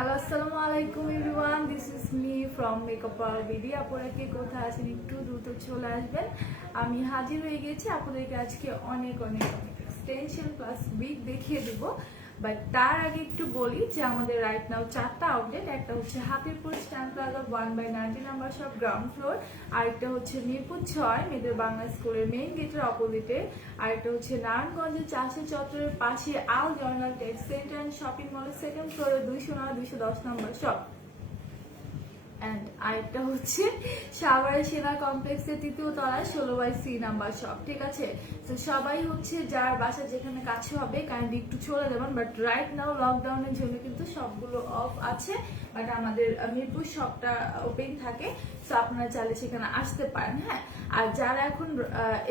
Hello আসসালামু আলাইকুম everyone, this is me from makeup BD. আপনারা কে কোথায় আছেন একটু দ্রুত চলে আসবেন। আমি হাজির হয়ে গেছি আপনাদেরকে আজকে অনেক অনেক অনেক এক্সটেনশন প্লাস উইগ দেখিয়ে দিব। বাট তার আগে একটু বলি যে আমাদের রাইট নাও 4টা আউটলেট। একটা হচ্ছে Hatirpul stand plaza 1/90 number shop ground floor, আরেকটা হচ্ছে মিরপুর 6 মেয়েদের বাংলা স্কুলের মেইন গেটের অপোজিটে, আরেকটা হচ্ছে নারায়ণগঞ্জের চাষি চত্বরের পাশে আল জর্নাল টেক সেন্টার অ্যান্ড শপিং মলের সেকেন্ড ফ্লোরে 209-210 নাম্বার শপ। অ্যান্ড আরেকটা হচ্ছে সাভারের সেনা কমপ্লেক্সের 3য় তলায় 16/C নাম্বার শপ। ঠিক আছে, তো সবাই হচ্ছে যার বাসা যেখানে কাছে হবে কাইন্ডলি একটু চলে যাবেন। বাট রাইট নাও লকডাউনের জন্য কিন্তু সবগুলো অফ আছে, বাট আমাদের মিরপুর শপটা ওপেন থাকে, তো আপনারা চাইলে সেখানে আসতে পারেন। হ্যাঁ, আর যারা এখন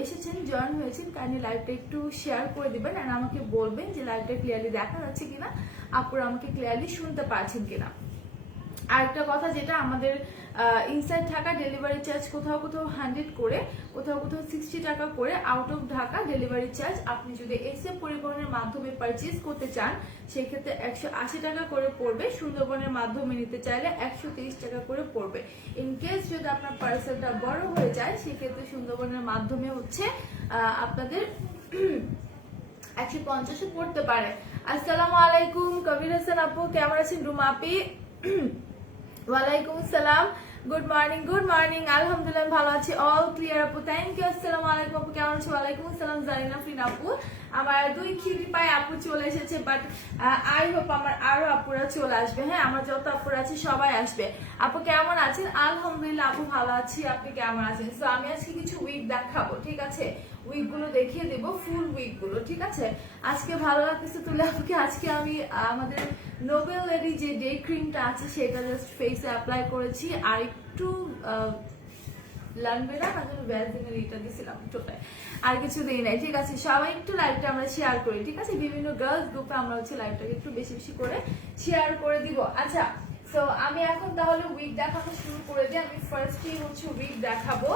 এসেছেন জয়েন হয়েছেন কাইন্ডলি লাইভটা একটু শেয়ার করে দিবেন অ্যান্ড আমাকে বলবেন যে লাইভটা ক্লিয়ারলি দেখা যাচ্ছে কিনা, আপুরা আমাকে ক্লিয়ারলি শুনতে পারছেন কিনা। আরেকটা কথা, যেটা আমাদের ইনসাইড ঢাকা ডেলিভারি চার্জ কোথাও কোথাও 100 করে, কোথাও কোথাও 60 টাকা করে, out of Dhaka delivery charge আপনি যদি এসএম পরিবহনের মাধ্যমে পারচেজ করতে চান সেক্ষেত্রে 180 টাকা করে পড়বে। সুন্দরবনের মাধ্যমে নিতে চাইলে 130 টাকা করে পড়বে। ইনকেস যদি আপনার পার্সেলটা বড় হয়ে যায় সেক্ষেত্রে সুন্দরবনের মাধ্যমে হচ্ছে আপনাদের 150 পড়তে পারে। আসসালামু আলাইকুম কবির হাসান আপু, কেমন আছেন? রুমা আপি ওয়ালাইকুম আসসালাম, গুড মর্নিং। আলহামদুলিল্লাহ ভালো আছি, অল ক্লিয়ার আপু, থ্যাংক ইউ। আসসালামু আলাইকুম আপু, কেমন আছো? ওয়ালাইকুম আসসালাম জারিনা ফিন আপু। আমার 2 কিউটি পাই আপু চলে এসেছে, বাট আই হোপ আমার আরো আপুরা চলে আসবে। হ্যাঁ, আমার যত আপুরা আছে সবাই আসবে। আপু কেমন আছেন? আলহামদুলিল্লাহ আপু ভালো আছি, আপনি কেমন আছেন? তো আমি আজকে কিছু উইক দেখাবো, ঠিক আছে? উইক গুলো দেখিয়ে দেব, ফুল উইক গুলো, ঠিক আছে? আজকে ভালো লাগতেছে তুলে আপুকে। আজকে আমি আমাদের নোবেল লেডি যে ডে ক্রিমটা আছে সেটা জাস্ট ফেসে অ্যাপ্লাই করেছি, আর একটু লানবেলা তাদের ভ্যাসলিনের এটা দিয়েছিলাম টোটায়, আর কিছু দিই নাই। ঠিক আছে, সবাই একটু লাইভটা আমরা শেয়ার করি, ঠিক আছে? বিভিন্ন গার্লস গ্রুপে আমরা হচ্ছে লাইভটাকে একটু বেশি বেশি করে শেয়ার করে দিব। আচ্ছা, সো আমি এখন তাহলে উইক দেখানো শুরু করে দিই। আমি ফার্স্টেই হচ্ছে উইক দেখাবো,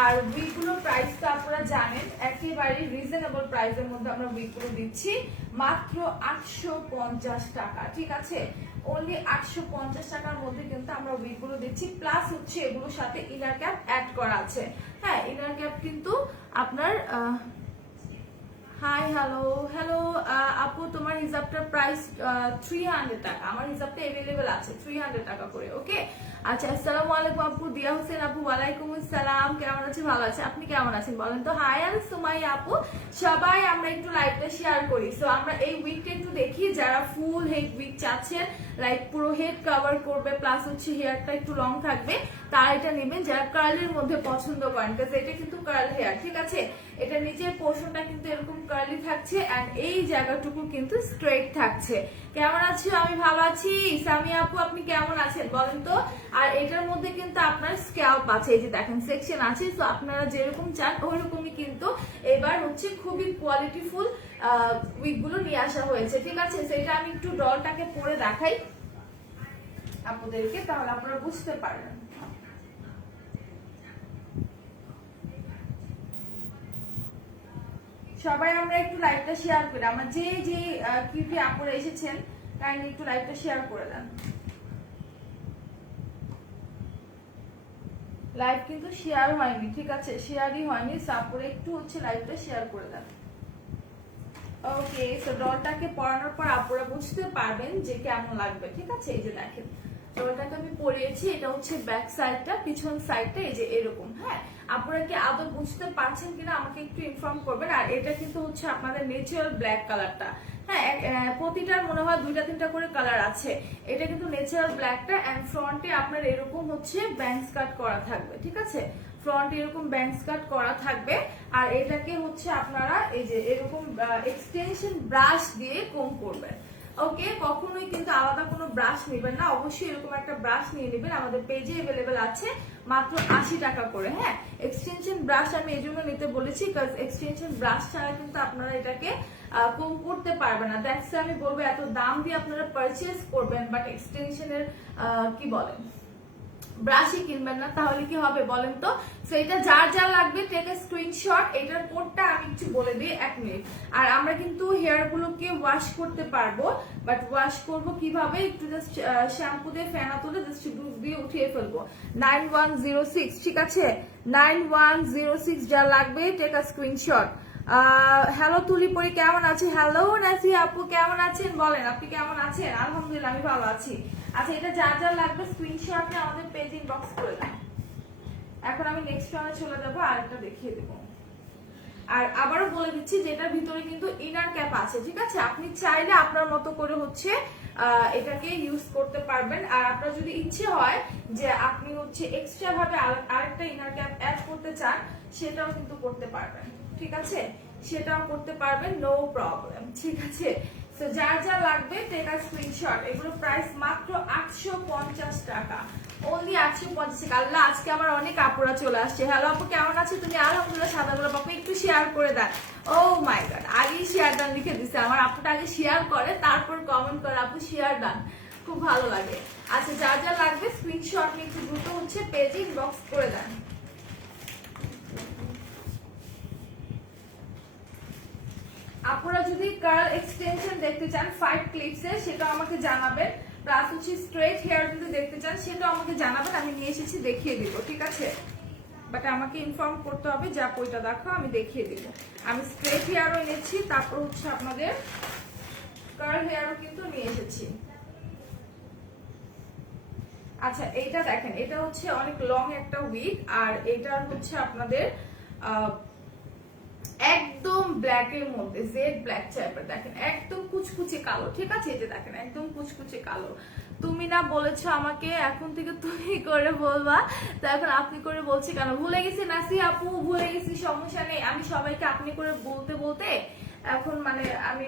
আর উইকগুলোর প্রাইস তো আপনারা জানেন, একেবারে রিজনেবল প্রাইসের মধ্যে আমরা উইকগুলো দিচ্ছি মাত্র 850 টাকা। ঠিক আছে, অনলি 850 টাকার মধ্যে কিন্তু আমরা উইকগুলো দিচ্ছি, প্লাস হচ্ছে এগুলোর সাথে ইনার ক্যাপ অ্যাড করা আছে। হ্যাঁ, ইনার ক্যাপ কিন্তু আপনার হাই হ্যালো আপু, তোমার হিসাবটার প্রাইস 300 টাকা। আমার হিসাবটা अवेलेबल আছে 300 টাকা করে। ওকে, আচ্ছা। আসসালামু আলাইকুম আপু, দিয়া হোসেন আপু, ওয়ালাইকুম আসসালাম, কেমন আছেন? ভালো আছে, আপনি কেমন আছেন বলেন তো? হাই আর সুমাই আপু, সবাই আমরা একটু লাইভটা শেয়ার করি। সো আমরা এই উইকটা একটু দেখি, যারা ফুল হেড উইক চাচ্ছেন, লাইক পুরো হেড কভার করবে প্লাস হচ্ছে হেয়ারটা একটু লং থাকবে, তারা এটা নেবেন। যারা কার্লের মধ্যে পছন্দ করেন, কারণ এটা কিন্তু কার্ল হেয়ার, ঠিক আছে? এটা নিচের পোর্শনটা কিন্তু এরকম কার্লি থাকছে এন্ড এই জায়গাটুকু কিন্তু স্ট্রেট থাকছে। কেমন আছো? আমি ভালো আছি। সামিয়া আপু, আপনি কেমন আছেন বলেন তো? আর এটার মধ্যে কিন্তু আপনার স্ক্যাল্প আছে, এই যে দেখেন সেকশন আছে, তো আপনারা যেরকম চান ওইরকমই কিন্তু এবার হচ্ছে খুবই কোয়ালিটিফুল উইক গুলো নিয়ে আসা হয়েছে। ঠিক আছে, সেটা আমি একটু ডলটাকে পরে দেখাই আপনাদেরকে, তাহলে আপনারা বুঝতে পারবেন। সবাই আমরা একটু লাইভটা শেয়ার করি। আমার যে যে কিউটি আপুরা এসেছেন কাইন্ডলি একটু লাইভটা শেয়ার করে দেন। লাইভ কিন্তু শেয়ার হয়নি, ঠিক আছে? শেয়ারই হয়নি, সাপোরে একটু হচ্ছে লাইভটা শেয়ার করে দেন। ওকে, সো ডলটাকে পরানোর পর আপুরা বুঝতে পারবেন যে কেমন লাগবে। ঠিক আছে, এই যে দেখেন ডলটাকে আমি পরিয়েছি, এটা হচ্ছে ব্যাক সাইডটা, পিছন সাইডটা এই যে এরকম। হ্যাঁ, আপনারা কি আদৌ বুঝতে পারছেন কিনা আমাকে একটু ইনফর্ম করবেন। আর এটা কিন্তু হচ্ছে আপনাদের ন্যাচারাল ব্ল্যাক কালারটা। হ্যাঁ, প্রতিটার মনে হয় 2-3টা করে কালার আছে। এটা কিন্তু ন্যাচারাল ব্ল্যাকটা, এন্ড ফ্রন্টে আপনার এরকম হচ্ছে ব্যাংকস কাট করা থাকবে। ঠিক আছে, ফ্রন্টে এরকম ব্যাংকস কাট করা থাকবে। আর এটাকে হচ্ছে আপনারা এই যে এরকম এক্সটেনশন ব্রাশ দিয়ে কম করবেন। ওকে, কখনোই কিন্তু আলাদা কোনো ব্রাশ নেবেন না, অবশ্যই এরকম একটা ব্রাশ নিয়ে নেবেন। আমাদের পেজে अवेलेबल আছে মাত্র 80 টাকা করে। হ্যাঁ, এক্সটেনশন ব্রাশ আমি এই জন্য নিতে বলেছি, কারণ এক্সটেনশন ব্রাশ ছাড়া কিন্তু আপনারা এটাকে কম করতে পারবেন না। দ্যাটস আমি বলবো এত দাম দিয়ে আপনারা পারচেজ করবেন, বাট এক্সটেনশনের কি বলেন ব্রাশই কিনবেন না, তাহলে কি হবে বলেন তো? সো এটা যার যার লাগবে টেক এ স্ক্রিনশট। এটার কোডটা আমি একটু বলে দিই, 1 মিনিট। আর আমরা কিন্তু হেয়ার গুলোকে ওয়াশ করতে পারবো, বাট ওয়াশ করব কিভাবে, একটু জাস্ট শ্যাম্পু দিয়ে ফেনা তুলে জাস্ট দুধ দিয়ে উঠিয়ে ফেলবো। 9106, ঠিক আছে? 9106 যা লাগবে টেক আ স্ক্রিনশট। হ্যালো তুলিপরি, কেমন আছে? হ্যালো নাসি আপু, কেমন আছেন বলেন, আপনি কেমন আছেন? আলহামদুলিল্লাহ আমি ভালো আছি। আচ্ছা, এটা যার যার লাগবে স্ক্রিনশট নিয়ে আমাদের পেজ ইনবক্স করে দেন। এখন আমি নেক্সট রাউন্ডে চলে যাবো, আরেকটা দেখিয়ে দেবো। আর আবারও বলে দিচ্ছি যে এটার ভিতরে কিন্তু ইনার ক্যাপ আছে, ঠিক আছে? আপনি চাইলে আপনার মতো করে হচ্ছে এটাকে ইউজ করতে পারবেন। আর আপনার যদি ইচ্ছে হয় যে আপনি হচ্ছে এক্সট্রা ভাবে আরেকটা ইনার ক্যাপ অ্যাড করতে চান, সেটাও কিন্তু করতে পারবেন, ঠিক আছে? সেটাও করতে পারবেন, নো প্রবলেম, ঠিক আছে? তো যার যা লাগবে টেক আ স্ক্রিনশট। এগুলো প্রাইস মাত্র 850 টাকা, অনলি 850 টাকা। আল্লাহ, আজকে আমার অনেক আপুরা চলে আসছে। হ্যালো আপু, কেমন আছে তুমি? আলহামদুলিল্লাহ। সাদা গোলাপ আপু একটু শেয়ার করে দেন। ও মাই গড, আগেই শেয়ার ডান লিখে দিছে। আমার আপুটা আগে শেয়ার করে, তারপর কমেন্ট করে আপু শেয়ার ডান, খুব ভালো লাগে। আচ্ছা, যার যা লাগবে স্ক্রিনশট নিয়ে একটু দ্রুত হচ্ছে পেজে ইনবক্স করে দেন। আপনারা যদি কার্ল এক্সটেনশন দেখতে চান 5 ক্লিপস এর, সেটা আমাকে জানাবেন। প্লাস হচ্ছে স্ট্রেট হেয়ার যদি দেখতে চান, সেটা আমাকে জানাবেন, আমি নিয়ে এসেছি, দেখিয়ে দিব, ঠিক আছে? বাট আমাকে ইনফর্ম করতে হবে যা ওইটা দেখো, আমি দেখিয়ে দিব। আমি স্ট্রেট হেয়ারও এনেছি, তারপর হচ্ছে আপনাদের কার্ল হেয়ারও কিন্তু নিয়ে এসেছি। আচ্ছা, এইটা দেখেন, এটা হচ্ছে অনেক লং একটা উইক, আর এটার হচ্ছে আপনাদের একদম ব্ল্যাক এর মধ্যে, জেড ব্ল্যাক টাইপের, দেখেন একদম কুচকুচে কালো, ঠিক আছে? এই যে দেখেন একদম কুচকুচে কালো। তুমি না বলেছো আমাকে এখন থেকে তুমি করে বলবা, তো এখন আপনি করে বলছি কেন? ভুলে গেছি নাসি আপু, ভুলে গেছি, সমস্যা নেই। আমি সবাইকে আপনি করে বলতে বলতে এখন মানে আমি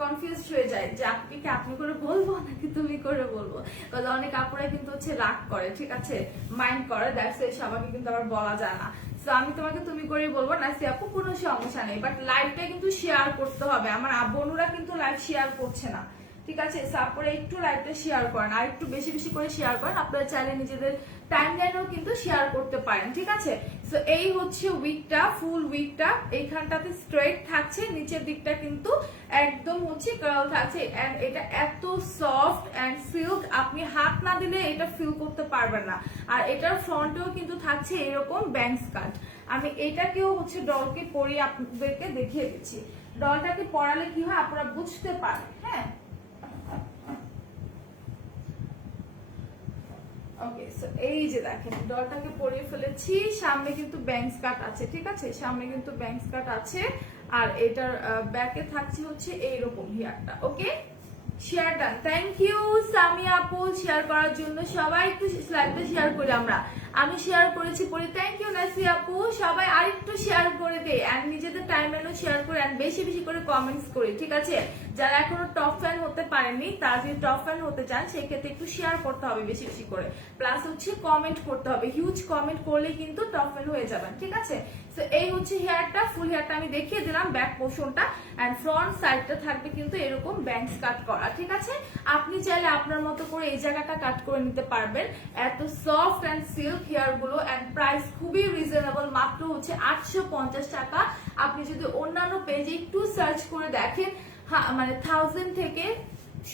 কনফিউজ হয়ে যায় যে আপুকে আপনি করে বলবো নাকি তুমি করে বলবো। কারণ অনেক আপুরা কিন্তু হচ্ছে রাগ করে, ঠিক আছে, মাইন্ড করে, দ্যাটস ওয়াই সবাইকে কিন্তু আবার বলা যায় না। তো আমি তোমাকে তুমি করে বলবো নাসি আপু, কোনো সমস্যা নেই, বাট লাইভটা কিন্তু শেয়ার করতে হবে। আমার বোনুরা কিন্তু লাইভ শেয়ার করছে না, ঠিক আছে? তারপরে একটু লাইভটা শেয়ার করেন, আর একটু বেশি বেশি করে শেয়ার করেন। আপনারা চাইলে নিজেদের টাইমলাইনেও কিন্তু শেয়ার করতে পারেন, ঠিক আছে? সো এই হচ্ছে উইকটা, ফুল উইকটা। এইখানটাতে স্ট্রেট থাকছে, নিচের দিকটা কিন্তু একদম হচ্ছে কার্ল থাকছে। এন্ড এটা এত সফট এন্ড সিল্ক, আপনি হাত না দিলে এটা ফিল করতে পারবেন না। আর এটার ফ্রন্টেও কিন্তু থাকছে এরকম ব্যাংক কাট। আমি এটাকেও হচ্ছে ডলকে পরিয়ে আপনাদেরকে দেখিয়ে দিচ্ছি। ডলটাকে পরালে কি হয় আপনারা বুঝতে পারেন, হ্যাঁ? ওকে, সো এই যে দেখেন ডলটাকে পরিয়ে ফেলেছি, সামনে কিন্তু ব্যাংক কাট আছে, ঠিক আছে? সামনে কিন্তু ব্যাংক কাট আছে, আর এটার ব্যাকে থাকছে হচ্ছে এইরকম হেয়ারটা। Okay, share done. Thank you Samiya আপু শেয়ার করার জন্য। সবাই একটু লাইভটা শেয়ার করি আমরা। আমি শেয়ার করেছি পরে, থ্যাংক ইউ নাসি আপু। সবাই আরেকটু শেয়ার করে দে, এন্ড নিজেদের টাইমলাইনও শেয়ার করে, এন্ড বেশি বেশি করে কমেন্টস করি, ঠিক আছে? যারা এখনো টপ ফ্যান হতে পারেননি, তারা যদি টপ ফ্যান হতে চান, সেই ক্ষেত্রে একটু শেয়ার করতে হবে বেশি বেশি করে, প্লাস হচ্ছে কমেন্ট করতে হবে। হিউজ কমেন্ট করলে কিন্তু টপ ফ্যান হয়ে যাবেন, ঠিক আছে? তো এই হচ্ছে হেয়ারটা, ফুল হেয়ারটা আমি দেখিয়ে দিলাম, ব্যাক পোর্শনটা, এন্ড ফ্রন্ট সাইডটা থাকবে কিন্তু এরকম ব্যাংক কাট করা, ঠিক আছে? আপনি চাইলে আপনার মতো করে এই জায়গাটা কাট করে নিতে পারবেন। এত সফট এন্ড সিল্ক হেয়ার গুলো, এন্ড প্রাইস খুবই রিজনেবল, মাত্র হচ্ছে 850 টাকা। আপনি যদি অন্যান্য পেজে একটু সার্চ করে দেখেন, মানে 1000 থেকে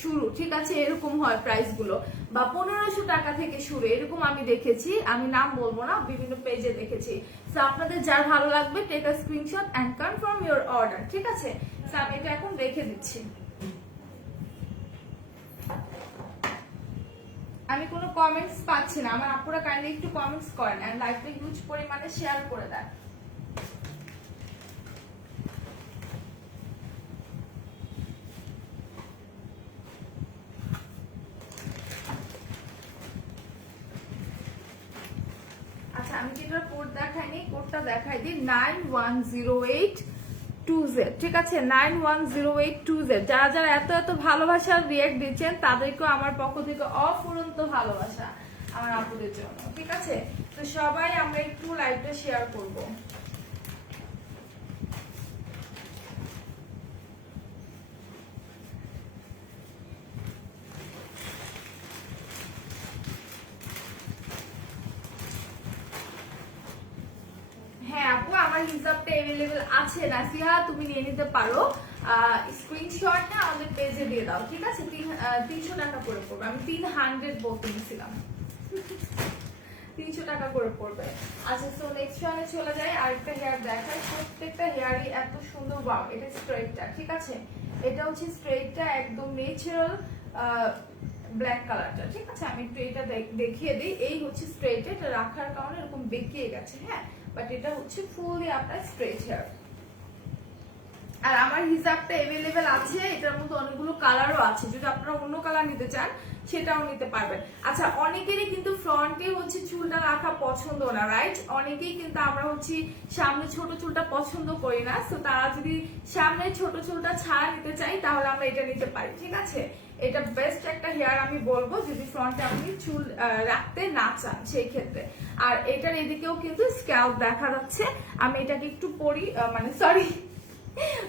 শুরু, ঠিক আছে? এরকম হয় প্রাইস গুলো, বা 1500 টাকা থেকে শুরু, এরকম আমি দেখেছি, আমি নাম বলবো না, বিভিন্ন পেজে দেখেছি। সো আপনাদের যার ভালো লাগবে take a screenshot and confirm your order, ঠিক আছে? সো আমি এটা এখন রেখে দিচ্ছি। আমি কোনো কমেন্টস পাচ্ছি না, আমার আপুরা কাইন্ডলি একটু কমেন্টস করেন, এন্ড লাইভটা হিউজ পরিমাণে শেয়ার করে দেন। আচ্ছা, আমি যেটা কোড দেখাইনি, কোডটা দেখাই দিই, 910820, ঠিক আছে? 910820। যারা যারা এত এত ভালোবাসার রিয়েক্ট দিচ্ছেন, তাদেরকেও আমার পক্ষ থেকে অফুরন্ত ভালোবাসা আমার আপুদের জন্য, ঠিক আছে? তো সবাই আমরা একটু লাইভটা শেয়ার করব। अवेलेबल আছে নাসিহা, তুমি নিয়ে নিতে পারো। স্ক্রিনশট না আমাদের পেজে দিয়ে দাও, ঠিক আছে? 300 টাকা করে পড়বে, আমি 300 বলতে নিছিলাম। 300 টাকা করে পড়বে। আচ্ছা, সো নেক্সট ওয়ানে চলে যাই। আরেকটা হেয়ার দেখাই, প্রত্যেকটা হেয়ারই এত সুন্দর। ওয়াও, এটা স্ট্রেটটা, ঠিক আছে? এটা হচ্ছে স্ট্রেটটা, একদম ন্যাচারাল ব্ল্যাক কালারটা, ঠিক আছে? আমি একটু এটা দেখিয়ে দিই। এই হচ্ছে স্ট্রেট, এটা রাখার কারণে এরকম বেঁকিয়ে গেছে, হ্যাঁ, বাট এটা হচ্ছে ফুললি আপনার স্ট্রেট হেয়ার। আর আমার হিজাবটা अवेलेबल আছে, এটার মধ্যে অনেকগুলো কালারও আছে, যদি আপনারা অন্য কালার নিতে চান সেটাও নিতে পারবেন। আচ্ছা, অনেকেরই কিন্তু ফ্রন্টে হচ্ছে চুলটা রাখা পছন্দ না, রাইট? অনেকেই কিন্তু আমরা হচ্ছে সামনে ছোট চুলটা পছন্দ করি না, সো তারা যদি সামনে ছোট চুলটা ছাড়া নিতে চাই তাহলে আমরা এটা নিতে পারি, ঠিক আছে? এটা বেস্ট একটা হেয়ার আমি বলবো, যদি ফ্রন্টে আপনি চুল রাখতে না চান সেই ক্ষেত্রে। আর এটার এদিকেও কিন্তু স্ক্যাল্প দেখা যাচ্ছে। আমি এটাকে একটু পরি, মানে সরি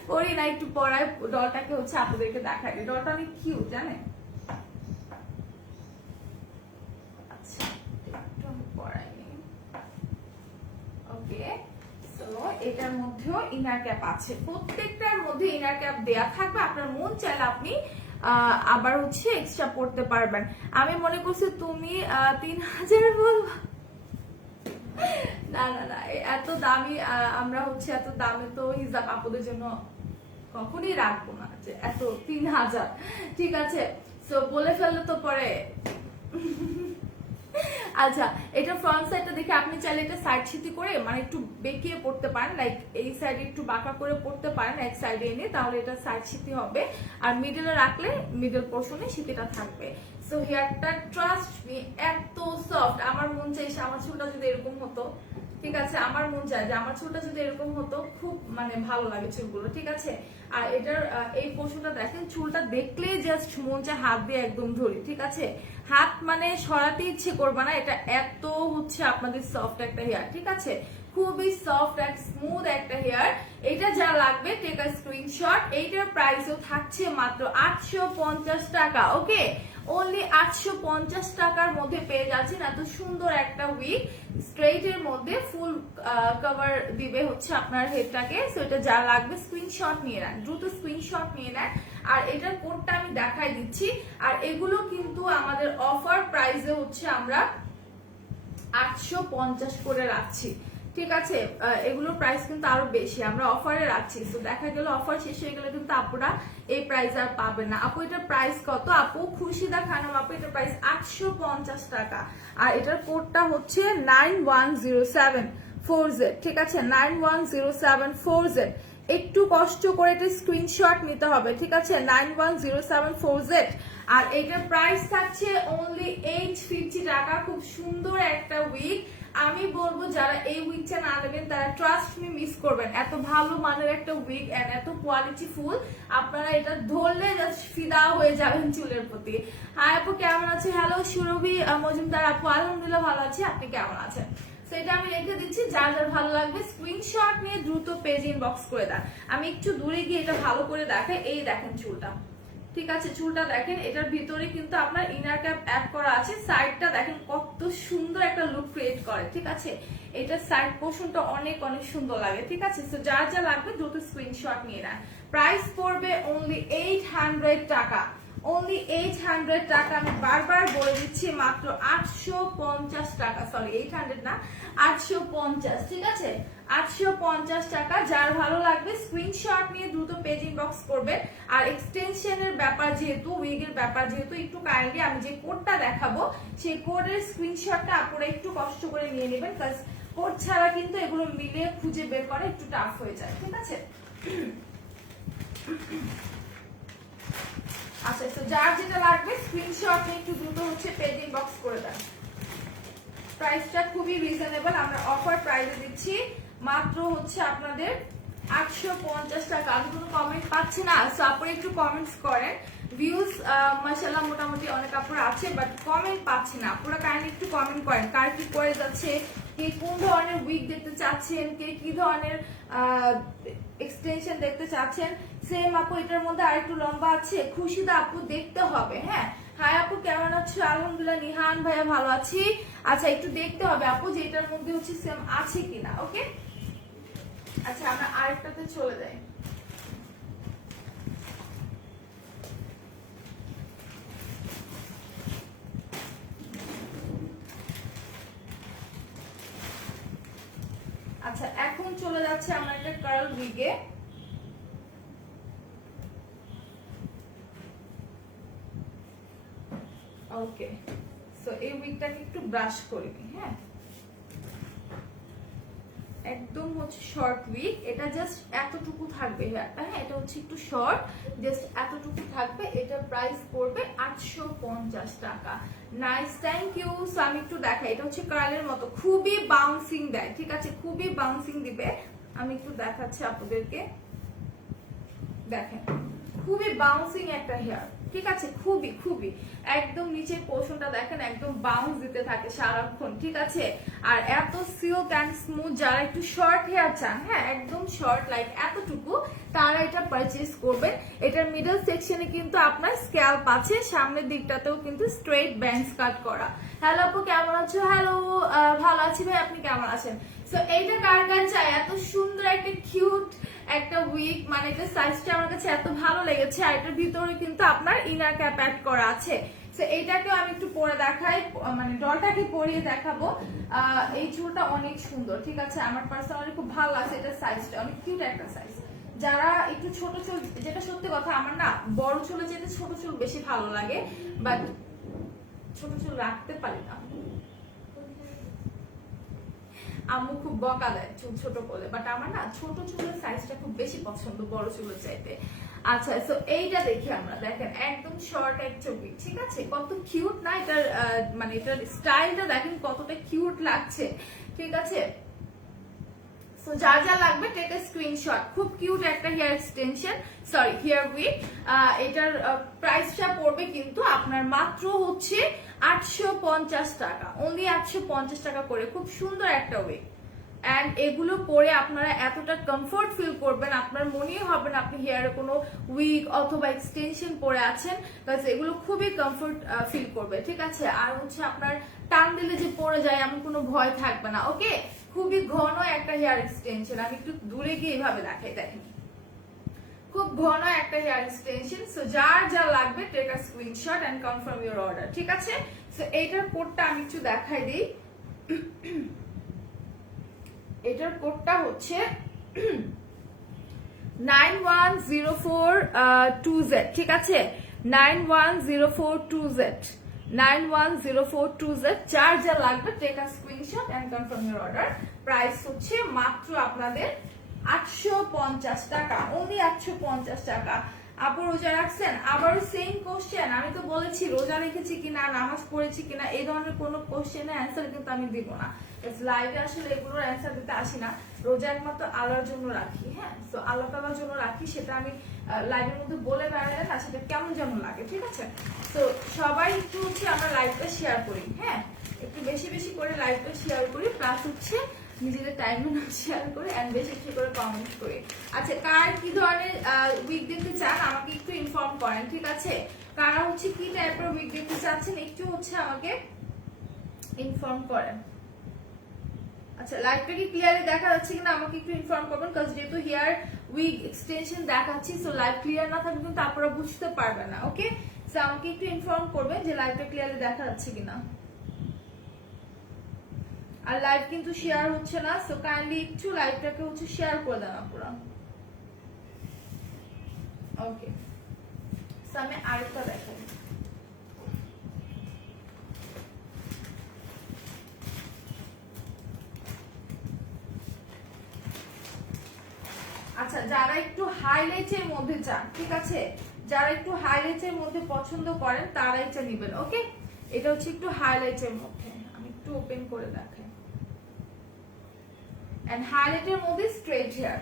পরি না, একটু পরায় ডলটাকে হচ্ছে আপনাদেরকে দেখাই। ডলটা অনেক কিউট, জানেন? আচ্ছা, একটু আমি পরাই নিই। ওকে, তো এটার মধ্যেও ইনার ক্যাপ আছে, প্রত্যেকটার মধ্যে ইনার ক্যাপ দেয়া থাকবে। আপনার মন চাইলে আপনি আবার হচ্ছে এক্সট্রা পড়তে পারবেন। আমি মনে করছি তুমি 3000 বলবা। না না না, এত দামি আমরা হচ্ছে এত দামে তো হিজাব আপুদের জন্য কখনই রাখবো না, যে এত 3000, ঠিক আছে? সো বলে ফেললে তো পরে। আচ্ছা, এটা ফ্রন্ট সাইডটা দেখে আপনি চাইলে এটা সাইড সিটি করে মানে একটু বেঁকিয়ে পড়তে পারেন, লাইক এই সাইডে একটু বাঁকা করে পড়তে পারেন এক সাইডে এনে, তাহলে এটা সাইড সিটি হবে। আর মিডলে রাখলে মিডল পোর্শনে সিটিটা থাকবে। সো হেয়ারটা ট্রাস্ট মি এত সফট, আমার মন চাইছে আমার চুলটা যদি এরকম হতো, ঠিক আছে? আমার মন চায় যে আমার চুলটা যদি এরকম হতো, খুব মানে ভালো লাগে চুলগুলো, ঠিক আছে? আর এটার এই পোর্শনটা দেখেন, চুলটা দেখলেই জাস্ট মন চায় হাত দিয়ে একদম ধরি, ঠিক আছে? হাত মানে সরাতে ইচ্ছে করবে না, এটা এত হচ্ছে আপনাদের সফট একটা হেয়ার, ঠিক আছে? খুবই সফট এন্ড স্মুথ একটা হেয়ার। এটা যা লাগবে টেক আ স্ক্রিনশট। এইটার প্রাইসও থাকছে মাত্র 850 টাকা। ওকে, অনলি 850 টাকার মধ্যে পেয়ে যাচ্ছেন এত সুন্দর একটা উইগ। স্ট্রেইট এর মধ্যে ফুল কভার দিবে হচ্ছে আপনার হেডটাকে। সো এটা যা লাগবে স্ক্রিনশট নিয়ে নেন, দ্রুত স্ক্রিনশট নিয়ে নেন। আর এটার কোডটা আমি দেখাই দিচ্ছি। আর এগুলো কিন্তু আমাদের অফার প্রাইসে হচ্ছে আমরা 850 করে রাখছি, ঠিক আছে? এগুলোর প্রাইস কিন্তু আরো বেশি, আমরা অফারে রাখছি। তো দেখা গেল অফার শেষ হয়ে গেলে কিন্তু আপুরা এই প্রাইস আর পাবেন না। আপু এটার প্রাইস কত? আপু খুশিদা খানম আপু, এটার প্রাইস 850 টাকা। আর এটার কোডটা হচ্ছে 91074Z, ঠিক আছে? 91074Z। একটু কষ্ট করে এটা স্ক্রিনশট নিতে হবে, ঠিক আছে? 91074Z। আর এটার প্রাইস থাকছে অনলি 850 টাকা। খুব সুন্দর একটা উইগ। আমি বলবো যারা এই উইগটা না নেবেন তারা ট্রাস্ট মি মিস করবেন। এত ভালো মানের একটা উইগ এন্ড এত কোয়ালিটি ফুল, আপনারা এটা ধরলে জাস্ট ফিদা হয়ে যাবেন চুলের প্রতি। হাই আপু, কেমন আছে? হ্যালো সুরভি মজুমদার আপু, আলহামদুলিল্লাহ ভালো আছি, আপনি কেমন আছেন? সেটা আমি রেখে দিচ্ছি, যার যার ভালো লাগবে স্ক্রিনশট নিয়ে দ্রুত পেজ ইনবক্স করে দেন। আমি একটু দূরে গিয়ে এটা ভালো করে দেখাই। এই দেখেন চুলটা, ঠিক আছে? চুলটা দেখেন, এটার ভিতরে কিন্তু আপনার ইনার ক্যাপ অ্যাড করা আছে। সাইডটা দেখেন কত সুন্দর একটা লুক ক্রিয়েট করে, ঠিক আছে? এটার সাইড পোর্শনটা অনেক অনেক সুন্দর লাগে, ঠিক আছে? তো যার যা লাগবে দ্রুত স্ক্রিনশট নিয়ে নেন। প্রাইস পড়বে অনলি 800 টাকা, অনলি 800 টাকা। আমি বারবার বলে দিচ্ছি, মাত্র 850 টাকা, সরি 800 না, 850, ঠিক আছে? 850 টাকা। যার ভালো লাগবে স্ক্রিনশট নিয়ে দ্রুত পেজ ইনবক্স করবে। আর এক্সটেনশনের ব্যাপার যেহেতু, উইগের ব্যাপার যেহেতু, একটু কাইন্ডলি আমি যে কোডটা দেখাবো সেই কোডের স্ক্রিনশটটা আপনারা একটু কষ্ট করে নিয়ে নেবেন, কারণ কোড ছাড়া কিন্তু এগুলো মিলিয়ে খুঁজে বের করা একটু টাফ হয়ে যায়, ঠিক আছে? আচ্ছা, তো যার যেটা লাগবে স্ক্রিনশট নিয়ে একটু দ্রুত হচ্ছে পেজ ইনবক্স করে দেন। প্রাইসটা খুবই রিজনেবল, আমরা অফার প্রাইসে দিচ্ছি মাত্র হচ্ছে আপনাদের 850 টাকা। আমি কোনো কমেন্ট পাচ্ছি না, সো আপনারা একটু কমেন্টস করেন। ভিউজ মাশাআল্লাহ মোটামুটি অনেক আপুরা আছে, বাট কমেন্ট পাচ্ছি না। আপনারা কাইন্ডলি একটু কমেন্ট করেন, কার কি করে যাচ্ছে, কে কোন ধরনের উইগ দেখতে চাচ্ছেন, কে কি ধরনের এক্সটেনশন দেখতে চাচ্ছেন। সেম আপু এটার মধ্যে আরেকটু লম্বা আছে, খুশিদা আপু দেখতে হবে। হ্যাঁ, হাই আপু কেমন আছো? আলহামদুলিল্লাহ। নিহান ভাইয়া ভালো আছি। আচ্ছা, একটু দেখতে হবে আপু যে এটার মধ্যে হচ্ছে সেম আছে কিনা। ওকে, আচ্ছা আমরা আরেকটাতে চলে যাই। আচ্ছা এখন চলে যাচ্ছে আমরা একটা কার্ল উইগে। ওকে, সো এই উইগটাকে একটু ব্রাশ করে নিই। হ্যাঁ, একদম হচ্ছে শর্ট উইগ, এটা জাস্ট এতটুকু থাকবে হেয়ারটা। হ্যাঁ, এটা হচ্ছে একটু শর্ট, জাস্ট এতটুকু থাকবে। এটা প্রাইস পড়বে 850 টাকা। Nice, thank you. সো আমি একটু দেখাই, এটা হচ্ছে কার্লের মতো খুবই বাউন্সিং দেয়, ঠিক আছে, খুবই বাউন্সিং দিবে। আমি একটু দেখাচ্ছি আপনাদেরকে, দেখেন খুবই বাউন্সিং একটা হেয়ার, ঠিক আছে, খুবই খুবই একদম নিচের পোর্শনটা দেখেন একদম বাউন্স দিতে থাকে সারাক্ষণ, ঠিক আছে। আর এত সিল্ক অ্যান্ড স্মুথ, যারা একটু শর্ট হেয়ার চান, হ্যাঁ একদম শর্ট লাইক এতটুকু, তারা এটা পারচেজ করবেন। এটার মিডল সেকশনে কিন্তু আপনার স্ক্যাল্প আছে, সামনের দিকটাতেও কিন্তু স্ট্রেট ব্যান্ডস কাট করা। হ্যালো আপু কেমন আছো? হ্যালো, ভালো আছি ভাই, আপনি কেমন আছেন? সো এইটা কার কার চাই? এত সুন্দর একটা কিউট একটা উইগ, মানে এটা সাইজটা আমার কাছে এত ভালো লেগেছে। আর এটার ভিতরে কিন্তু আপনার ইনার ক্যাপ অ্যাড করা আছে। সো এইটাকেও আমি একটু পরে দেখাই, মানে ডলটাকে পরিয়ে দেখাবো। এই চুলটা অনেক সুন্দর, ঠিক আছে, আমার পার্সোনালি খুব ভালো লাগছে। এটা সাইজটা অনেক কিউট একটা সাইজ। যারা একটু ছোট চুল, যেটা সত্যি কথা, আমার না বড় চুলে যেতে ছোট চুল বেশি ভালো লাগে, বাট ছোট চুল রাখতে পারি না। আম্মু খুব বকা দেয় চুল ছোট করলে, বাট আমার না ছোট চুলের সাইজটা খুব বেশি পছন্দ বড় চুলের চাইতে। আচ্ছা, সো এইটা দেখি আমরা, দেখেন একদম শর্ট একটা উইগ, ঠিক আছে, কত কিউট না এটার, মানে এটার স্টাইলটা দেখেন কতটা কিউট লাগছে, ঠিক আছে। সো যার যা লাগবে টেক এ স্ক্রিনশট। খুব কিউট একটা hair extension, sorry hair wig. এটার প্রাইসটা পড়বে কিন্তু আপনার মাত্র হচ্ছে 850 টাকা, অনলি 850 টাকা করে। খুব সুন্দর একটা উইগ, অ্যান্ড এগুলো পরে আপনারা এতটা কমফোর্ট ফিল করবেন, আপনার মনেই হবে না আপনি হেয়ারে কোনো উইগ অথবা এক্সটেনশন পরে আছেন, কারণ এগুলো খুবই কমফোর্ট ফিল করবে, ঠিক আছে। আর হচ্ছে আপনার টান দিলে যে পড়ে যায় এমন কোনো ভয় থাকবে না। ওকে, খুবই ঘন একটা হেয়ার এক্সটেনশন। আমি একটু দূরে গিয়ে এইভাবে দেখাই, দেখেন খুব ঘন একটা হেয়ার এক্সটেনশন। সো যার যা লাগবে take a screenshot and confirm your order, ঠিক আছে। সো এইটার কোডটা আমি একটু দেখাই দিই। এটার কোডটা হচ্ছে 91042Z, ঠিক আছে, 91042Z, 91042Z। যার যা লাগবে take a screenshot and confirm your order. Price হচ্ছে মাত্র আপনাদের 850 টাকা, অনলি 850 টাকা। আপু রোজা রাখছেন? আবারও সেম কোশ্চেন, আমি তো বলেছি রোজা রেখেছি কিনা, নামাজ পড়েছি কিনা, এই ধরনের কোনো কোশ্চেনের অ্যান্সার কিন্তু আমি দিব না। লাইভে আসলে এগুলোর অ্যান্সার দিতে আসি না, রোজা একমাত্র আল্লাহর জন্য রাখি। হ্যাঁ, তো আল্লাহ তাআলার জন্য রাখি, সেটা আমি লাইভের মধ্যে বলে বেড়ালে না সেটা কেমন যেমন লাগে, ঠিক আছে। তো সবাই একটু হচ্ছে আমরা লাইভটা শেয়ার করি, হ্যাঁ একটু বেশি বেশি করে লাইভটা শেয়ার করি, প্লাস হচ্ছে নিজেদের টাইম শেয়ার করে এন্ড বেশি বেশি করে কমেন্ট করে। আচ্ছা, কার কি ধরনের উইক দেখতে চান আমাকে একটু ইনফর্ম করেন, ঠিক আছে। কারা হচ্ছে কি টাইপের উইক দেখতে চাচ্ছেন একটু হচ্ছে আমাকে ইনফর্ম করেন। আচ্ছা, লাইভটা কি ক্লিয়ারলি দেখা যাচ্ছে কিনা আমাকে একটু ইনফর্ম করবেন, কারণ যেহেতু হেয়ার উইগ এক্সটেনশন দেখাচ্ছি, সো লাইভ ক্লিয়ার না থাকলে কিন্তু আপনারা বুঝতে পারবেন না। ওকে, সো আমাকে একটু ইনফর্ম করবেন যে লাইভটা ক্লিয়ারলি দেখা যাচ্ছে কিনা। আর লাইভ কিন্তু শেয়ার হচ্ছে না, সো কাইন্ডলি একটু লাইভটাকে হচ্ছে শেয়ার করে দেন আপনারা। ওকে, সো আমি আরেকটা দেখাই। আচ্ছা, যারা একটু হাইলাইটের মধ্যে চান, ঠিক আছে, যারা একটু হাইলাইটের মধ্যে পছন্দ করেন তারা এটা নেবেন। ওকে, এটা হচ্ছে একটু হাইলাইটের মধ্যে, আমি একটু ওপেন করে দেখাই। এন্ড হাইলাইটের মধ্যে স্ট্রেট হেয়ার।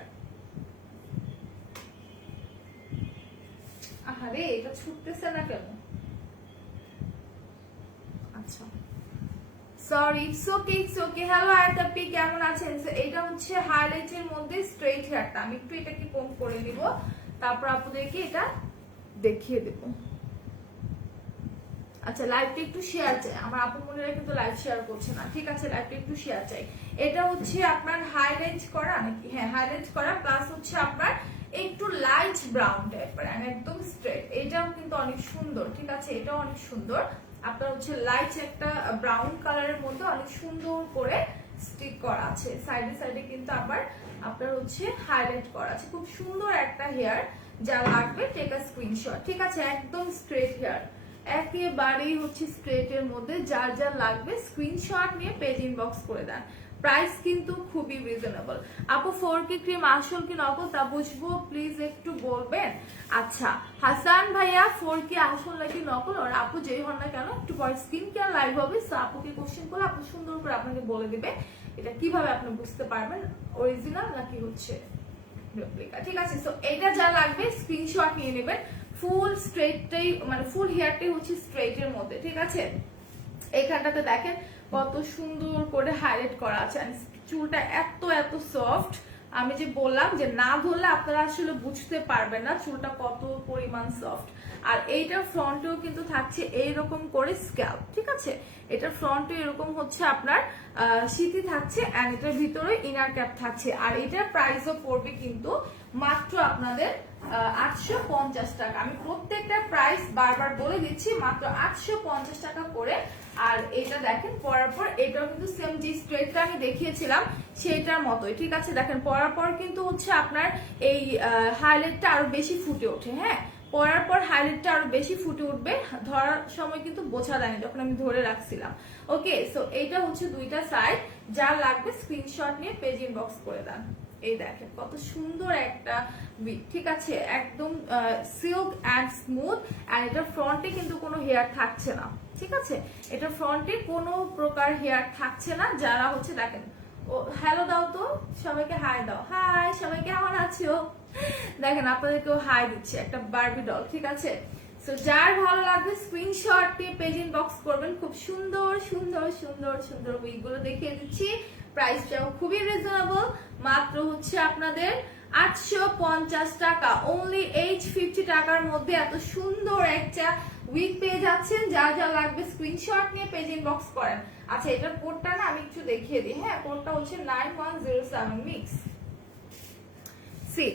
আহারে, এটা ছুটতেছে না কেন? আচ্ছা, sorry, it's okay, it's okay. Hello আয়াতাপি, কেমন আছেন? এটা হচ্ছে হাইলাইটের মধ্যে স্ট্রেট হেয়ারটা। আমি একটু এটাকে কম করে নিব, তারপর আপনাদেরকে এটা দেখিয়ে দেব। আচ্ছা, লাইভটা একটু শেয়ার চাই, আমার আপু মনেরা কিন্তু লাইভ শেয়ার করছে না। ঠিক আছে, লাইভটা একটু শেয়ার চাই। এটা হচ্ছে আপনার হাইলাইট করা নাকি? হ্যাঁ, হাইলাইট করা, প্লাস হচ্ছে আপনার একটু লাইট ব্রাউন টাইপের, একদম স্ট্রেট। এটাও কিন্তু অনেক সুন্দর। ঠিক আছে, এটাও অনেক সুন্দর। আপনার হচ্ছে লাইট একটা ব্রাউন কালারের মধ্যে অনেক সুন্দর করে স্টিক করা আছে, সাইডে সাইডে কিন্তু আবার আপনার হচ্ছে হাইলাইট করা আছে। খুব সুন্দর একটা হেয়ার, যা লাগবে টেক আ স্ক্রিনশট। ঠিক আছে, একদম স্ট্রেট হেয়ার, একেবারেই হচ্ছে স্ট্রেটের মধ্যে। যার যা লাগবে স্ক্রিনশট নিয়ে পেজ ইনবক্স করে দেন। প্রাইস কিন্তু খুবই রিজনেবল। আপু 4K ক্রিম আসল কি নকল তা বুঝবো, প্লিজ একটু বলবেন। আচ্ছা হাসান ভাইয়া, 4K আসল নাকি নকল, আর আপু যেই হন না কেন একটু পরে স্কিন কেয়ার লাইভ হবে, সো আপুকে কোশ্চেন করে আপু সুন্দর করে আপনাকে বলে দিবে এটা কিভাবে আপনি বুঝতে পারবেন অরিজিনাল নাকি হচ্ছে রেপ্লিকা। ঠিক আছে, সো এটা যা লাগবে স্ক্রিনশট নিয়ে নেবেন। ফুল স্ট্রেটটাই মানে ফুল হেয়ারটাই হচ্ছে স্ট্রেটের মধ্যে। ঠিক আছে, এইখানটাতে দেখেন কত সুন্দর করে হাইলাইট করা আছে, চুলটা এত এত সফট। আমি যে বললাম যে না ধরলে আপনারা আসলে বুঝতে পারবেন না চুলটা কত পরিমাণ সফট। আর এইটার ফ্রন্টেও কিন্তু থাকছে এইরকম করে স্ক্যাল্প। ঠিক আছে, এটার ফ্রন্টে এরকম হচ্ছে আপনার সিটি থাকছে, এন্ড এটার ভিতরে ইনার ক্যাপ থাকছে। আর এটার প্রাইসও পড়বে কিন্তু মাত্র আপনাদের 850 টাকা। আমি প্রত্যেকটা প্রাইস বারবার বলে দিচ্ছি, মাত্র 850 টাকা করে। আর এটা দেখেন পরার পর এটাও কিন্তু সেম যে স্ট্রেটটা আমি দেখিয়েছিলাম সেটার মতোই। ঠিক আছে, দেখেন পরার পর কিন্তু হচ্ছে আপনার এই হাইলাইটটা আরো বেশি ফুটে ওঠে। হ্যাঁ, পরার পর হাইলাইটটা আরো বেশি ফুটে উঠবে, ধরার সময় কিন্তু বোঝা যায়নি যখন আমি ধরে রাখছিলাম। ওকে, সো এইটা হচ্ছে দুইটা সাইড, যা লাগবে স্ক্রিনশট নিয়ে পেজ ইনবক্স করে দেন। এই দেখেন কত সুন্দর একটা উইগ। ঠিক আছে, একদম সিল্ক অ্যান্ড স্মুথ। আর এটা ফ্রন্টে কিন্তু কোনো হেয়ার থাকছে না। ঠিক আছে, এটা ফ্রন্টে কোনো প্রকার হেয়ার থাকছে না। যারা হচ্ছে দেখেন, ও হ্যালো দাও তো সবাইকে, হাই দাও, হাই সবাইকে, কেমন আছো? দেখেন আপনাদেরকেও হাই দিচ্ছে একটা বারবি ডল। ঠিক আছে, সো যার ভালো লাগবে স্ক্রিনশট দিয়ে পেজ ইনবক্স করবেন। খুব সুন্দর সুন্দর সুন্দর সুন্দর উইগ গুলো দেখিয়ে দিচ্ছি। প্রাইসটাও খুবই রিজনেবল, মাত্র হচ্ছে আপনাদের 850 টাকা। অনলি 850 টাকার মধ্যে এত সুন্দর একটা উইগ পেয়ে যাচ্ছেন। যা যা লাগবে স্ক্রিনশট নিয়ে পেজ ইনবক্স করেন। আচ্ছা, এটার কোডটা না আমি একটু দেখিয়ে দিই। হ্যাঁ, কোডটা হচ্ছে 9107 মিক্স, সি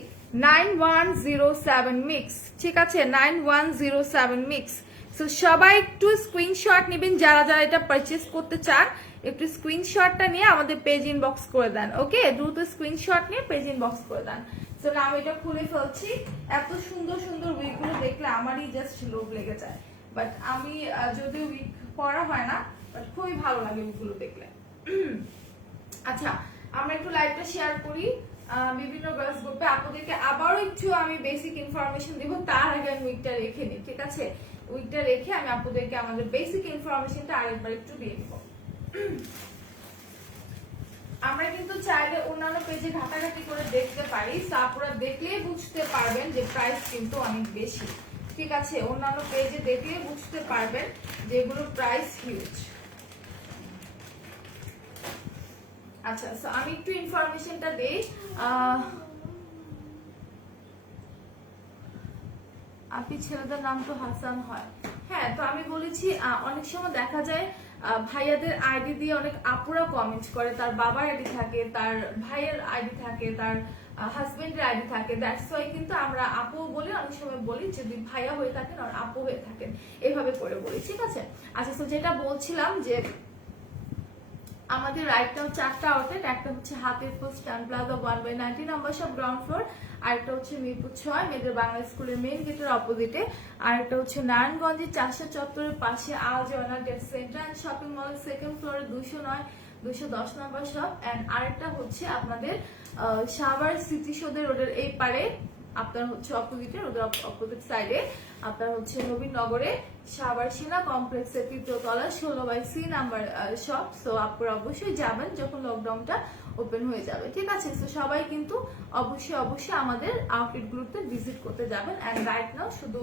9107 মিক্স। ঠিক আছে, 9107 মিক্স। সো সবাই একটু স্ক্রিনশট নেবেন, যারা যারা এটা পারচেজ করতে চান একটু স্ক্রিনশটটা নিয়ে আমাদের পেজ ইনবক্স করে দেন। ওকে, দ্রুত স্ক্রিনশট নিয়ে পেজ ইনবক্স করে দেন। সো না আমি এটা খুলে ফেলছি। এত সুন্দর সুন্দর উইগ গুলো দেখলে আমারই জাস্ট লোভ লেগে যায়। বাট আমি যদিও উইগ পরা হয় না, বাট খুবই ভালো লাগে উইগগুলো দেখলে। আচ্ছা, আমরা একটু লাইভটা শেয়ার করি বিভিন্ন গার্লস গ্রুপে। আপনাদেরকে আবারও একটু আমি বেসিক ইনফরমেশন দিব, তার আগে আমি উইগটা রেখে নিই। ঠিক আছে, উইগটা রেখে আমি আপনাদেরকে আমাদের বেসিক ইনফরমেশনটা আরেকবার একটু দিয়ে দিব। আমরা কিন্তু চাইলে অন্যান্য পেজে ঘাটাঘাটি করে দেখতে পারি, আপনারা দেখলেই বুঝতে পারবেন যে প্রাইস কিন্তু অনেক বেশি। ঠিক আছে, অন্যান্য পেজে দেখলেই বুঝতে পারবেন যেগুলো প্রাইস হিউজ। আচ্ছা, সো আমি একটু ইনফরমেশনটা দেই। আপনি ছেলেদের নাম তো হাসান হয়। হ্যাঁ, তো আমি বলেছি অনেক সময় দেখা যায় ভাইয়াদের আইডি দিয়ে অনেক আপুরা কমেন্ট করে, তার বাবার আইডি থাকে, তার ভাইয়ের আইডি থাকে, তার হাজবেন্ডের আইডি থাকে। দ্যাটস ওয়াই কিন্তু আমরা আপু বলে অনেক সময় বলি, যদি ভাইয়া হয়ে থাকেন আর আপু হয়ে থাকেন, এভাবে করে বলি। ঠিক আছে, আচ্ছা, তো যেটা বলছিলাম যে আমাদের রাইটটা হচ্ছে 4টা আউটলেট। একটা হচ্ছে Hatirpul stand plaza 1/90 number shop ground floor, আরেকটা হচ্ছে মিরপুর 6 মেয়েদের বাংলা স্কুলের মেইন গেটের অপোজিটে, আরেকটা হচ্ছে নারায়ণগঞ্জের চাষা চত্বরের পাশে আল জয়না ডেট সেন্টার অ্যান্ড শপিং মলের সেকেন্ড ফ্লোরে 209 210 নাম্বার শপ। অ্যান্ড আরেকটা হচ্ছে আপনাদের সাভার সিটি সদর রোডের এই পারে, আপনার হচ্ছে অপোজিটে, ওদের অপোজিট সাইডে আপনার হচ্ছে নবীনগরে সাভার সেনা কমপ্লেক্সের 3য় তলা 16/C নাম্বার শপ। সো আপনারা অবশ্যই যাবেন যখন লকডাউনটা ওপেন হয়ে যাবে, ঠিক আছে। তো সবাই কিন্তু অবশ্যই আমাদের আউটলেটগুলোতে ভিজিট করতে যাবেন। অ্যান্ড রাইট নাও শুধু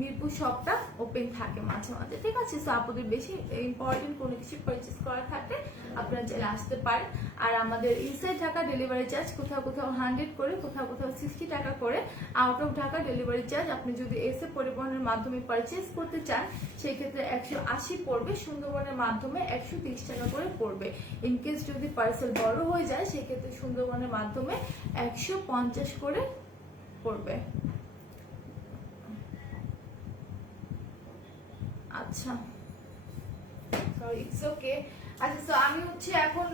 মিরপুর শপটা ওপেন থাকে মাঝে মাঝে, ঠিক আছে। সো আপনাদের বেশি ইম্পর্টেন্ট কোনো কিছু পারচেস করা থাকলে আপনারা চাইলে আসতে পারেন। আর আমাদের ইনসাইড ঢাকা ডেলিভারি চার্জ কোথাও 100 করে, কোথাও 60 টাকা করে। Out of Dhaka delivery charge আপনি যদি এসে পরিবহনের মাধ্যমে পারচেস করতে চান সেই ক্ষেত্রে 180 পড়বে, সুন্দরবনের মাধ্যমে 130 টাকা করে পড়বে। ইনকেস যদি পার্সেল বড় হয়ে যায় সেক্ষেত্রে সুন্দরবনের মাধ্যমে 150 করে পড়বে। আচ্ছা, ইটস ওকে। আচ্ছা, তো আমি হচ্ছে এখন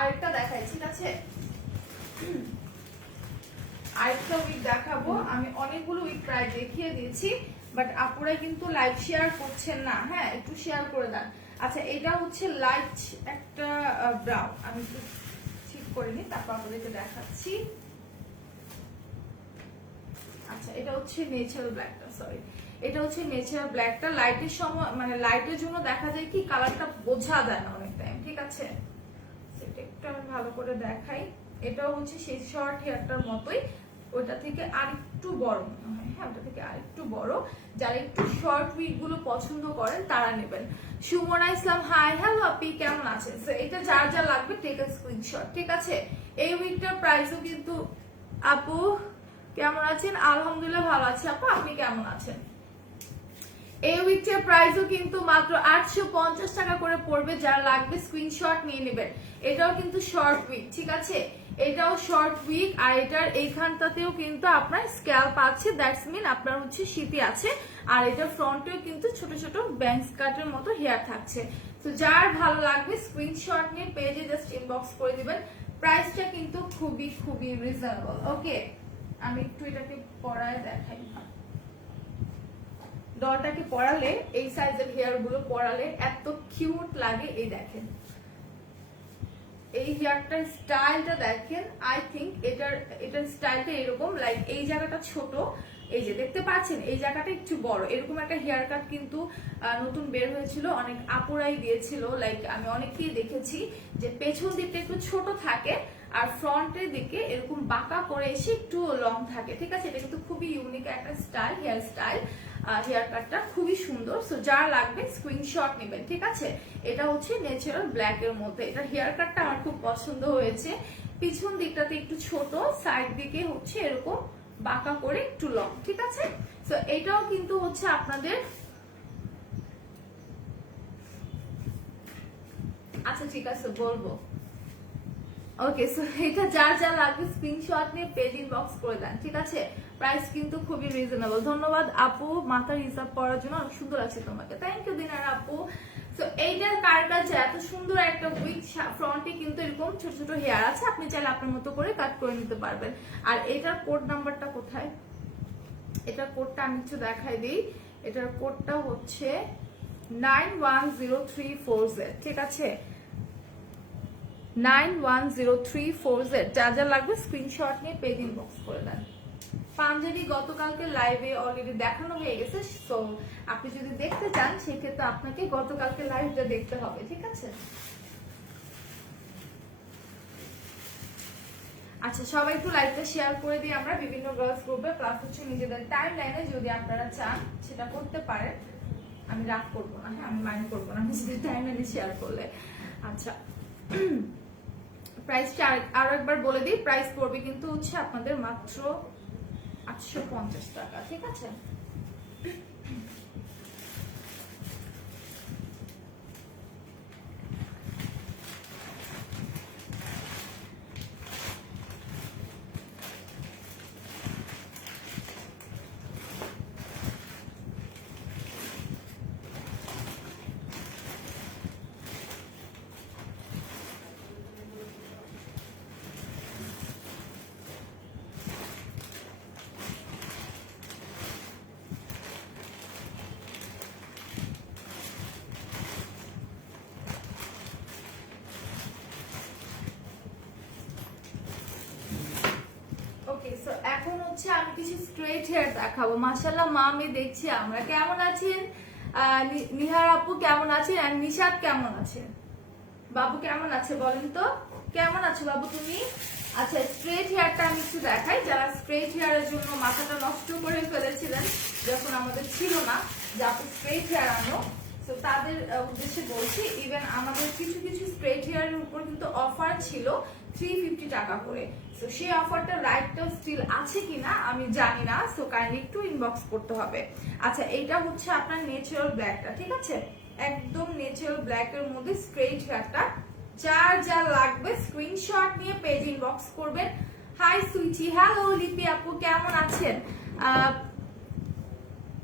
আরেকটা দেখাই, ঠিক আছে। আরেকটা উইক দেখাবো। আমি অনেকগুলো উইক প্রায় দেখিয়ে দিয়েছি, বাট আপুরা কিন্তু লাইভ শেয়ার করছেন না। হ্যাঁ, একটু শেয়ার করে দেন। আচ্ছা, এটা হচ্ছে লাইট একটা ব্রাউন, আমি একটু ঠিক করে নিই, তারপর আপনাদেরকে দেখাচ্ছি। আচ্ছা, এটা হচ্ছে ন্যাচারাল ব্ল্যাকটা, সরি, এটা হচ্ছে ন্যাচারাল ব্ল্যাকটা। লাইটের সময় মানে লাইটের জন্য দেখা যায় কি কালারটা বোঝা যায় না অনেক টাইম, ঠিক আছে। সেটা একটু আমি ভালো করে দেখাই। এটাও হচ্ছে সেই শর্ট হেয়ারটার মতোই, ওটা থেকে আরেকটু বড় মনে হয়। হ্যাঁ, ওটা থেকে আরেকটু বড়। যারা একটু শর্ট উইক গুলো পছন্দ করেন তারা নেবেন। সুমনা ইসলাম, হাই, হ্যালো আপনি কেমন আছেন? এটা যার যা লাগবে টেক আ স্ক্রিনশট, ঠিক আছে। এই উইকটার প্রাইসও কিন্তু, আপু কেমন আছেন? আলহামদুলিল্লাহ ভালো আছি আপু, আপনি কেমন আছেন? এই উইকটার প্রাইসও কিন্তু মাত্র 850 টাকা করে পড়বে। যার লাগবে স্ক্রিনশট নিয়ে নেবেন। এটাও কিন্তু শর্ট উইক, ঠিক আছে। এটাও শর্ট উইক, আর এটার এইখানটাতেও কিন্তু আপনার স্ক্যাল্প আছে, দ্যাটস মিন আপনার হচ্ছে শীতে আছে। আর এটার ফ্রন্টেও কিন্তু ছোট ছোট ব্যাংক কাটের মতো হেয়ার থাকছে। তো যার ভালো লাগবে স্ক্রিনশট নিয়ে পেজে জাস্ট ইনবক্স করে দিবেন। প্রাইসটা কিন্তু খুবই রিজনেবল। ওকে, আমি একটু এটাকে পরায় দেখাই। ডলটাকে পরালে, এই সাইজের হেয়ার গুলো পরালে এত কিউট লাগে। এই দেখেন এই হেয়ারটার স্টাইলটা দেখেন। আই থিঙ্ক এটার স্টাইলটা এরকম, লাইক এই জায়গাটা ছোট, এই যে দেখতে পাচ্ছেন এই জায়গাটা একটু বড়। এরকম একটা হেয়ার কাট কিন্তু নতুন বের হয়েছিল, অনেক আপুরাই দিয়েছিল। লাইক আমি অনেকেই দেখেছি যে পেছন দিকটা একটু ছোট থাকে আর ফ্রন্টের দিকে এরকম বাঁকা করে এসে একটু লং থাকে, ঠিক আছে। এটা কিন্তু খুবই ইউনিক একটা স্টাইল, হেয়ার স্টাইল। হেয়ার কাটটা খুবই সুন্দর। সো যা লাগবে স্ক্রিনশট নেবেন, ঠিক আছে। এটা হচ্ছে ন্যাচারাল ব্ল্যাক এর মধ্যে। এটা হেয়ার কাটটা আমার খুব পছন্দ হয়েছে। পিছন দিকটাতে একটু ছোট, সাইড দিকে হচ্ছে এরকম বাঁকা করে একটু লং, ঠিক আছে। সো এটাও কিন্তু হচ্ছে আপনাদের, আচ্ছা ঠিক আছে বলবো। ওকে, সো এটা যার যা লাগবে স্ক্রিনশট নিয়ে পেজ ইনবক্স করে দেন, ঠিক আছে। প্রাইস কিন্তু খুবই রিজনেবল। ধন্যবাদ আপু, মাথার হিসাব করার জন্য অনেক সুন্দর আছে তোমাকে। থ্যাংক ইউ দিনার আপু। সো এইটার কারটা যে এত সুন্দর একটা উইক, ফ্রন্টে কিন্তু এরকম ছোট ছোট হেয়ার আছে, আপনি চাইলে আপনার মতো করে কাট করে নিতে পারবেন। আর এটার কোড নাম্বারটা কোথায়? এটার কোডটা আমি একটু দেখাই দিই। এটার কোডটা হচ্ছে 910340Z, ঠিক আছে। 910340Z। যা যা লাগবে স্ক্রিনশট নিয়ে পেজ ইনবক্স করে দেন। পাঞ্জাবি গতকালকে লাইভে অলরেডি দেখানো হয়ে গেছে। সো আপনি যদি দেখতে চান সেক্ষেত্রে আপনাকে গতকালকে লাইভটা দেখতে হবে, ঠিক আছে। আচ্ছা, সবাই একটু লাইভটা শেয়ার করে দিই আমরা বিভিন্ন গার্লস গ্রুপে, প্লাস হচ্ছে নিজেদের টাইম লাইনে যদি আপনারা চান সেটা করতে পারেন। আমি রাগ করবো না, হ্যাঁ, আমি মাইন্ড করবো না নিজেদের টাইম লাইনে শেয়ার করলে। আচ্ছা, প্রাইসটা আরো একবার বলে দিই। প্রাইস পড়বে কিন্তু হচ্ছে আপনাদের মাত্র 850 টাকা, ঠিক আছে। এখন হচ্ছে আমি কিছু স্ট্রেট হেয়ার দেখাবো। মাশাআল্লাহ মা, আমি দেখছি আমরা কেমন আছেন, নিহার আপু কেমন আছেন, আর নিশাদ কেমন আছেন, বাবু কেমন আছে বলেন তো, কেমন আছো বাবু তুমি? আচ্ছা, স্ট্রেট হেয়ারটা আমি একটু দেখাই। যারা স্ট্রেট হেয়ারের জন্য মাথাটা নষ্ট করে ফেলেছিলেন যখন আমাদের ছিল না যে আপু স্ট্রেট হেয়ার আনো, তো তাদের উদ্দেশ্যে বলছি, ইভেন আমাদের কিছু কিছু স্ট্রেট হেয়ারের উপর কিন্তু অফার ছিল 350 টাকা করে। তো সেই অফারটা রাইটটাও স্টিল আছে কিনা আমি জানি না, সো কাইন্ডলি একটু ইনবক্স করতে হবে। আচ্ছা, এইটা হচ্ছে আপনার ন্যাচারাল ব্ল্যাকটা, ঠিক আছে, একদম ন্যাচারাল ব্ল্যাকের মধ্যে স্ট্রেট হেয়ারটা। যার যা লাগবে স্ক্রিনশট নিয়ে পেজ ইনবক্স করবেন। হাই সুইটি, হ্যালো লিপি আপু, কেমন আছেন?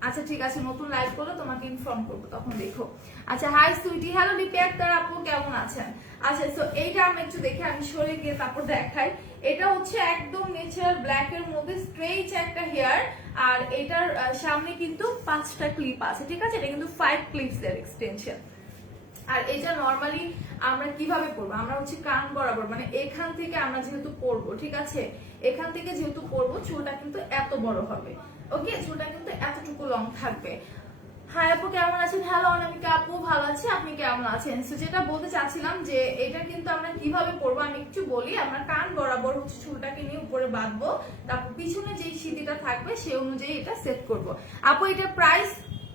আচ্ছা ঠিক আছে, নতুন লাইভ করলে তোমাকে ইনফর্ম করবো, তখন দেখো। আচ্ছা, হাই সুইটি, হ্যালো লিপি আক্তার আপু, কেমন আছেন? আচ্ছা, তো এইটা আমি একটু দেখে আমি সরে গিয়ে তারপর দেখাই। এটা হচ্ছে একদম ন্যাচারাল ব্ল্যাক এর মধ্যে স্ট্রেইট একটা হেয়ার, আর এটার সামনে কিন্তু 5টা ক্লিপ আছে, ঠিক আছে, এটা কিন্তু 5 ক্লিপস এর এক্সটেনশন। আর এটা নরমালি আমরা কিভাবে পরবো, আমরা হচ্ছে কান বরাবর, মানে এখান থেকে আমরা যেহেতু পরবো, ঠিক আছে, এখান থেকে যেহেতু পরবো চুলটা কিন্তু এত বড় হবে, ওকে, চুলটা কিন্তু এতটুকু লং থাকবে। হাই আপু, কেমন আছেন? হ্যালো অনামিকা আপু, ভালো আছি, আপনি কেমন আছেন? সো যেটা বলতে চাচ্ছিলাম যে এটা কিন্তু আমরা কিভাবে পরবো আমি একটু বলি। আমরা কান বরাবর হচ্ছে চুলটাকে নিয়ে উপরে বাঁধবো, তারপর পিছনে যেই সিঁথিটা থাকবে সেই অনুযায়ী এটা সেট করব। আপু এটা প্রাইস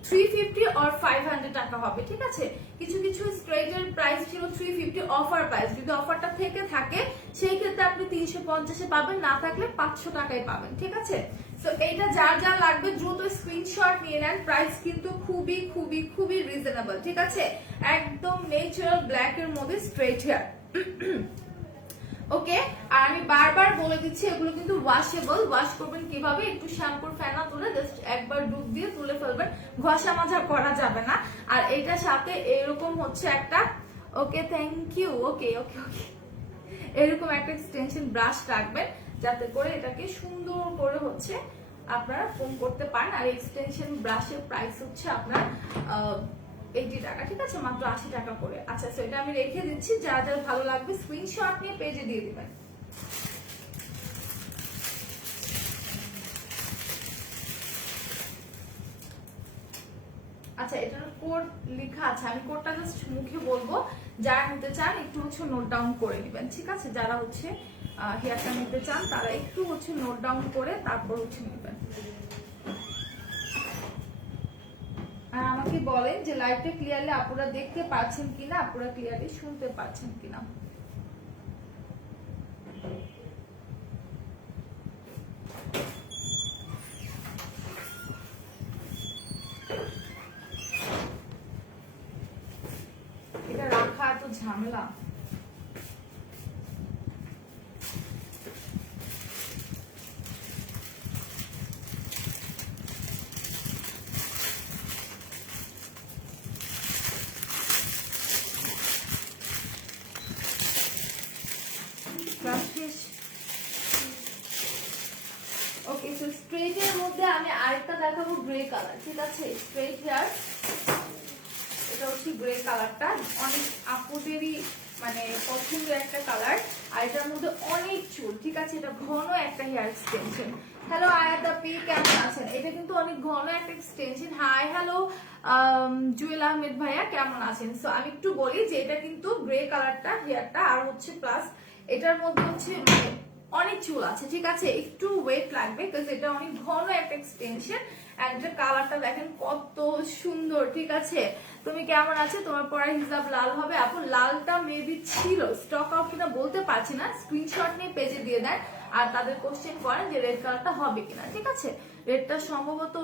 350 or 500 টাকা হবে, ঠিক আছে। কিছু কিছু স্ট্রেটের প্রাইস ছিল 350 অফার প্রাইস, যদি অফারটা থেকে থাকে সেই ক্ষেত্রে আপনি 350 এ পাবেন, না থাকলে 500 টাকায় পাবেন, ঠিক আছে। সো এইটা যার যা লাগবে দ্রুত স্ক্রিনশট নিয়ে নেন। প্রাইস কিন্তু খুবই খুবই খুবই রিজনেবল, ঠিক আছে, একদম ন্যাচারাল ব্ল্যাক এর মধ্যে স্ট্রেট হেয়ার। ওকে, আর আমি বারবার বলে দিচ্ছি এগুলো কিন্তু ওয়াশেবল। ওয়াশ করবেন কিভাবে, একটু শ্যাম্পুর ফেনা তুলে জাস্ট একবার ডুব দিয়ে তুলে ফেলবেন, ঘষা মাজা করা যাবে না। আর এটার সাথে এরকম হচ্ছে একটা, ওকে থ্যাংক ইউ, ওকে ওকে ওকে, এরকম একটা এক্সটেনশন ব্রাশ রাখবেন যাতে করে এটাকে সুন্দর করে হচ্ছে আপনারা ফোম করতে পারেন। আর এক্সটেনশন ব্রাশের প্রাইস হচ্ছে আপনার 80 টাকা, ঠিক আছে, মাত্র 80 টাকা করে। আচ্ছা, তো এটা আমি রেখে দিচ্ছি, যার যার ভালো লাগবে স্ক্রিনশট নিয়ে পেজে দিয়ে দিবেন। আচ্ছা, এটার কোড লেখা আছে, আমি কোডটা জাস্ট মুখে বলবো, যারা নিতে চান একটু হচ্ছে নোট ডাউন করে নেবেন, ঠিক আছে, যারা হচ্ছে হেয়ারটা নিতে চান তারা একটু হচ্ছে নোট ডাউন করে তারপর হচ্ছে নেবেন। আর আমাকে বলেন যে লাইভটা ক্লিয়ারলি আপনারা দেখতে পাচ্ছেন কিনা, আপনারা ক্লিয়ারলি শুনতে পাচ্ছেন কিনা। এটা রাখা এত ঝামেলা। ওকে, সো স্ট্রেট এর মধ্যে আমি আরেকটা দেখাবো গ্রে কালার, ঠিক আছে, স্ট্রেট হেয়ার, এটা হচ্ছে গ্রে কালারটা, অনেক আপুদেরই মানে পছন্দের একটা কালার। আর এটার মধ্যে অনেক চুল, ঠিক আছে, এটা ঘন একটা হেয়ার এক্সটেনশন। হ্যালো আয়াত আপি, কেমন আছেন? এটা কিন্তু অনেক ঘন একটা extension. Hi hello Jewel Ahmed ভাইয়া, কেমন আছেন? সো আমি একটু বলি যে এটা কিন্তু গ্রে কালারটা হেয়ারটা, আর হচ্ছে প্লাস এটার মধ্যে হচ্ছে অনেক চুল আছে, ঠিক আছে, একটু ওয়েট লাগবে বিকজ এটা অনেক ঘন একটা এক্সটেনশন। আর এটা কালারটা দেখেন কত সুন্দর, ঠিক আছে। তুমি কেমন আছো? তোমার পরে হিসাব লাল হবে আপু, লালটা মেবি ছিল, স্টক আউট কিনা বলতে পারছি না, স্ক্রিনশট নিয়ে পেজে দিয়ে দেন আর তাদের কোশ্চেন করেন যে রেড কালারটা হবে কিনা, ঠিক আছে। রেডটা সম্ভবত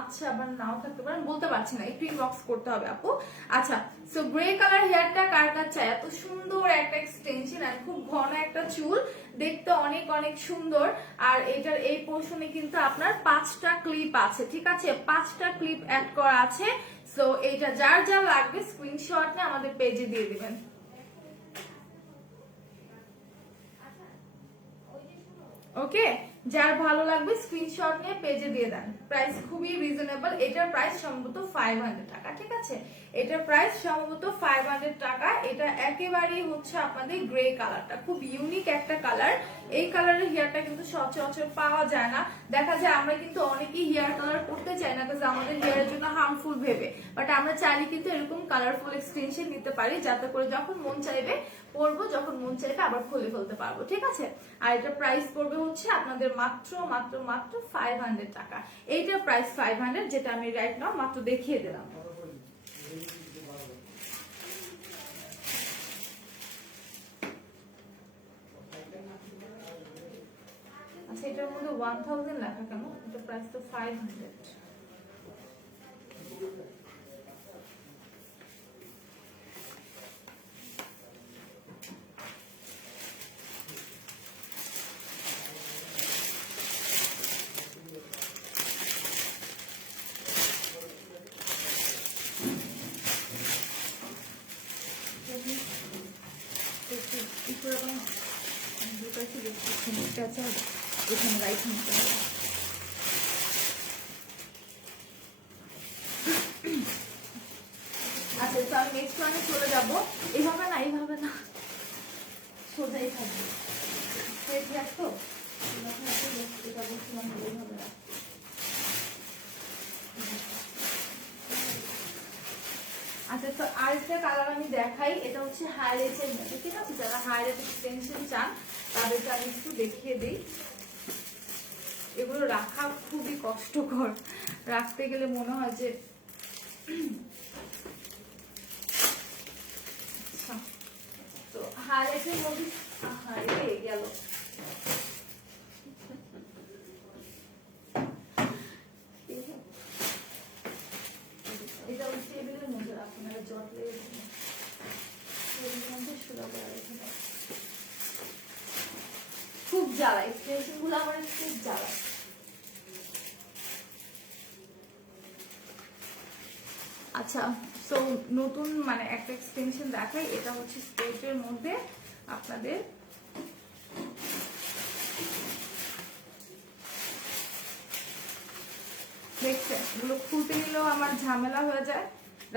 আচ্ছা, আবার নাও থাকতে পারেন, বলতে পারছি না, একটু ইনবক্স করতে হবে আপু। আচ্ছা, সো গ্রে কালার হেয়ারটা কার কার চাই? এত সুন্দর একটা এক্সটেনশন আর খুব ঘন একটা চুল, দেখতে অনেক অনেক সুন্দর। আর এটার এই পোর্শনে কিন্তু আপনার 5টা ক্লিপ আছে, ঠিক আছে, 5টা ক্লিপ অ্যাড করা আছে। সো এইটা যার যা লাগবে স্ক্রিনশট নিয়ে আমাদের পেজে দিয়ে দিবেন। ওকে, যার ভালো লাগবে স্ক্রিনশট নিয়ে পেজে দিয়ে দেন। প্রাইস খুবই রিজনেবল, এটার প্রাইস সম্ভবত 500 টাকা, ঠিক আছে, এটার প্রাইস সম্ভবত 500 টাকা। এটা একেবারেই হচ্ছে আপনাদের গ্রে কালারটা, খুব ইউনিক একটা কালার। এই কালারের হেয়ারটা কিন্তু সচরাচর পাওয়া যায় না, দেখা যায় আমরা কিন্তু অনেকেই হেয়ার কালার করতে চাই না কারণ আমাদের হেয়ারের জন্য হার্মফুল ভেবে, বাট আমরা চাইলে কিন্তু এরকম কালারফুল এক্সটেনশন নিতে পারি যাতে করে যখন মন চাইবে পরবো, যখন মন চাইবে আবার খুলে ফেলতে পারবো, ঠিক আছে। আর এটা প্রাইস পড়বে হচ্ছে আপনাদের মাত্র মাত্র মাত্র 500 টাকা। এইটার প্রাইস 500, যেটা আমি রাইট নাও মাত্র দেখিয়ে দিলাম। আচ্ছা, এটার মধ্যে 1000 লেখা কেন? এটা প্রাইস তো 500। এখানে রাইট নিতে হবে। আচ্ছা, তো আমি নেক্সট ওয়ানে চলে যাবো। এইভাবে না, এইভাবে না, সোজাই থাকবে। রাখতো এটা বলছিলাম, এইভাবে রাখ। আচ্ছা, তো আরেকটা কালার আমি দেখাই। এটা হচ্ছে হাইলাইটের মধ্যে, ঠিক আছে। যারা হাইলাইট এক্সটেনশন চান তাদেরকে আমি একটু দেখিয়ে দিই। এগুলো রাখা খুবই কষ্টকর, রাখতে গেলে মনে হয় যে তো হাইলাইটের মধ্যে হারিয়ে গেল। এটা হচ্ছে টেবিলের মধ্যে রাখুন, এটা জটলে খুব জ্বালা, এক্সটেনশন গুলো আমার খুব জ্বালা। আচ্ছা, সো নতুন মানে একটা এক্সটেনশন দেখাই। এটা হচ্ছে স্টেটের মধ্যে আপনাদের দেখছেন, এগুলো খুলতে গেলেও আমার ঝামেলা হয়ে যায়,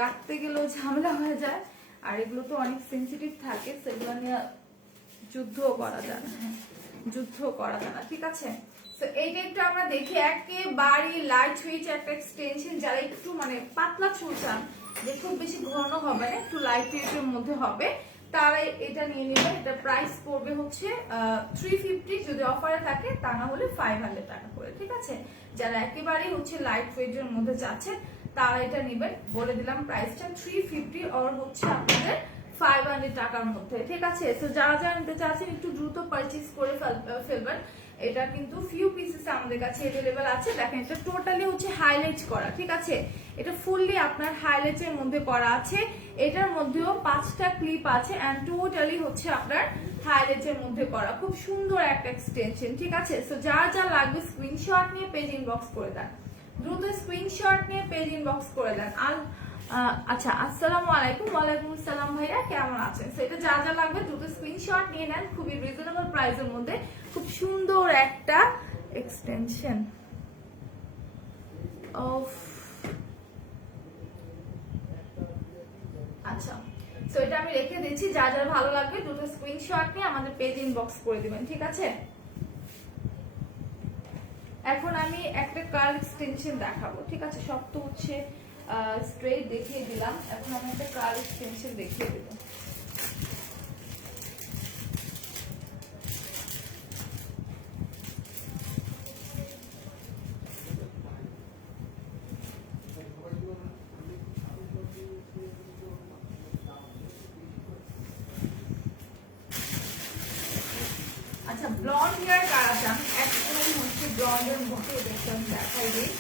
রাখতে গেলেও ঝামেলা হয়ে যায়। আর এগুলো তো অনেক সেন্সিটিভ থাকে, সেগুলো নিয়ে যুদ্ধও করা যায় না, যুদ্ধও করা যায় না, ঠিক আছে। তো এইটা একটু আমরা দেখি, একেবারে লাইট ওয়েট একটা এক্সটেনশন। যারা একটু মানে পাতলা চুল চান, যে খুব বেশি ঘন হবে না, একটু লাইট ওয়েটের মধ্যে হবে, তারা এটা নিয়ে নেবেন। এটা প্রাইস পড়বে হচ্ছে 350 যদি অফারে থাকে, তা না হলে 500 টাকা করে, ঠিক আছে। যারা একেবারে হচ্ছে লাইট ওয়েটের মধ্যে যাচ্ছেন তারা এটা নেবেন। বলে দিলাম প্রাইসটা 350 আর হচ্ছে আপনাদের 500 টাকার মধ্যে, ঠিক আছে। তো যারা যারা নিতে চাচ্ছেন একটু দ্রুত পারচেজ করে ফেলবেন। এটা কিন্তু ফিউ পিসেস আমাদের কাছে अवेलेबल আছে। দেখেন, এটা টোটালি হচ্ছে হাইলাইট করা, ঠিক আছে। এটা ফুললি আপনার হাইলাইটের মধ্যে করা আছে। এটার মধ্যেও 5টা ক্লিপ আছে এন্ড টোটালি হচ্ছে আপনার হাইলাইটের মধ্যে করা। খুব সুন্দর একটা এক্সটেনশন, ঠিক আছে। সো যার যা লাগবে স্ক্রিনশট নিয়ে পেজ ইনবক্স করে দেন, দ্রুত স্ক্রিনশট নিয়ে পেজ ইনবক্স করে দেন। আর আচ্ছা, আসসালামু আলাইকুম। ওয়ালাইকুম আসসালাম ভাইয়া, কেমন আছেন? সেটা যা যা লাগবে দ্রুত স্ক্রিনশট নিয়ে নেন, খুবই রিজনেবল প্রাইসের মধ্যে খুব সুন্দর একটা এক্সটেনশন। আচ্ছা, সো এটা আমি রেখে দিচ্ছি। যা যা ভালো লাগবে দ্রুত স্ক্রিনশট নিয়ে আমাদের পেজ ইনবক্স করে দিবেন, ঠিক আছে। এখন আমি একটা কার্ল এক্সটেনশন দেখাবো, ঠিক আছে। সব তো হচ্ছে স্ট্রেট দেখিয়ে দিলাম, এখন আমি একটা কার্ল এক্সটেনশন দেখিয়ে দেব। আচ্ছা, ব্লন্ড হেয়ার কারা চান? একদম হচ্ছে ব্লন্ডের মধ্যে দেখতে আমি দেখাই দিই।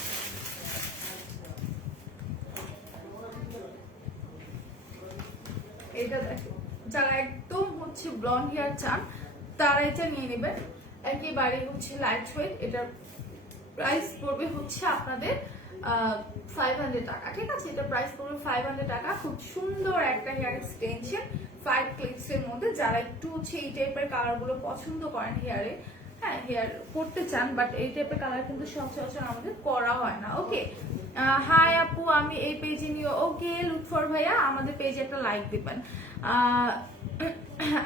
এটা দেখো, যারা একদম হচ্ছে ব্লন্ড হেয়ার চান তারা এটা নিয়ে নেবেন। একেবারে হচ্ছে লাইট ওয়েট। এটার প্রাইস পড়বে হচ্ছে আপনাদের 500 টাকা, ঠিক আছে। এটা প্রাইস পড়বে 500 টাকা। খুব সুন্দর একটা হেয়ার এক্সটেনশন 5 ক্লিপস এর মধ্যে। যারা একটু হচ্ছে এই টাইপের কালার গুলো পছন্দ করেন হেয়ারে, হ্যাঁ হেয়ার করতে চান, বাট এই টাইপের কালার কিন্তু সচরাচর আমাদের করা হয় না। ওকে, হাই আপু, আমি এই পেজে নিয়ে। ওকে লুৎফর ভাইয়া, আমাদের পেজে একটা লাইক দিবেন।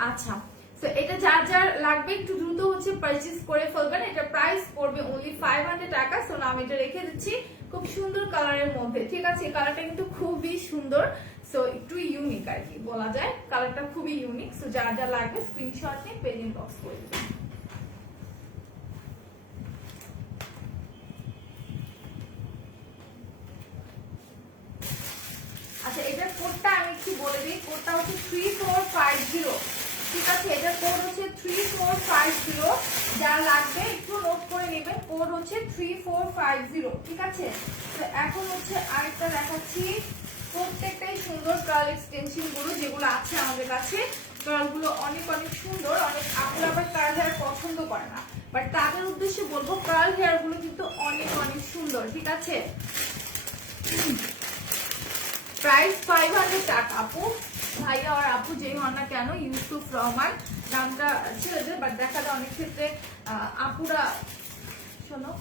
আচ্ছা, তো এটা যার যার লাগবে একটু দ্রুত হচ্ছে পারচেজ করে ফেলবেন। এটা প্রাইস পড়বে অনলি 500 টাকা। সো আমি এটা রেখে দিচ্ছি খুব সুন্দর কালারের মধ্যে, ঠিক আছে। কালারটা কিন্তু খুবই সুন্দর, সো একটু ইউনিক আর কি বলা যায়, কালারটা খুবই ইউনিক। সো যা যা লাগবে স্ক্রিনশট নিয়ে পেজ ইনবক্স করে দিবেন। আচ্ছা, এটার কোডটা আমি একটু বলে দিই। কোডটা হচ্ছে 3450, ঠিক আছে। এটার কোড হচ্ছে 3450, যা লাগবে একটু নোট করে নেবেন। কোড হচ্ছে 3450, ঠিক আছে। তো এখন হচ্ছে আরেকটা দেখাচ্ছি। প্রত্যেকটাই সুন্দর কার্ল এক্সটেনশন গুলো যেগুলো আছে আমাদের কাছে, কার্লগুলো অনেক অনেক সুন্দর। অনেক আপুরা আবার কার্ল হেয়ার পছন্দ করে না, বাট তাদের উদ্দেশ্যে বলবো কার্ল হেয়ার গুলো কিন্তু অনেক অনেক সুন্দর, ঠিক আছে। প্রাইস 500 টাকা। আপু, ভাইয়া আর আপু যেই হন না কেন, ইউসুফ রহমান নামটা ছেলেদের, বাট দেখা যায় অনেক ক্ষেত্রে আপুরা, শোনো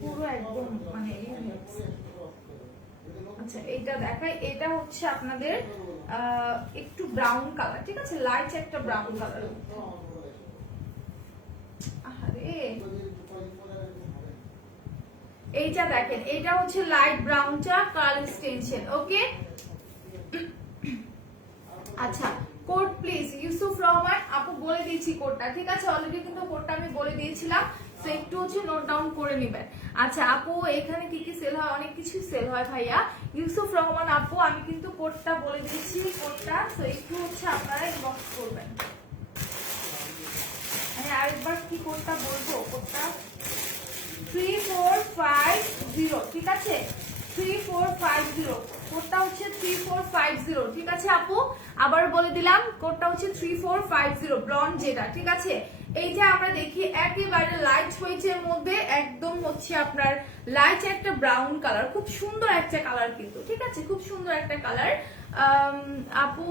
পুরো একদম মানে। আচ্ছা, এইটা দেখাই। এটা হচ্ছে আপনাদের একটু ব্রাউন কালার, ঠিক আছে, লাইট একটা ব্রাউন কালার। আরে এইটা দেখেন, এটা হচ্ছে লাইট ব্রাউনটা কার্ল এক্সটেনশন, ওকে। আচ্ছা, কোড প্লিজ ইউসুফ রহমান আপু বলে দিয়েছি কোডটা, ঠিক আছে। অলরেডি কিন্তু কোডটা আমি বলে দিয়েছিলাম, তো একটু হচ্ছে নোট ডাউন করে নেবেন। আচ্ছা আপু, এখানে কি কি সেল হয়? অনেক কিছু সেল হয় ভাইয়া। ইউসুফ রহমান আপু, আমি কিন্তু কোডটা বলে দিয়েছি, কোডটা তো একটু হচ্ছে আপনারা ইনবক্স করবেন। আমি আরেকবার কি কোডটা বলবো, কোডটা 3450, ঠিক আছে। 3450, কোডটা হচ্ছে 3450, ঠিক আছে আপু। আবার বলে দিলাম, কোডটা হচ্ছে 3450, ব্লন্ড যেটা, ঠিক আছে। এই যে আমরা দেখি একেবারে লাইট ওয়েটের মধ্যে, একদম হচ্ছে আপনার লাইট একটা ব্রাউন কালার, খুব সুন্দর একটা কালার কিন্তু, ঠিক আছে, খুব সুন্দর একটা কালার। আপু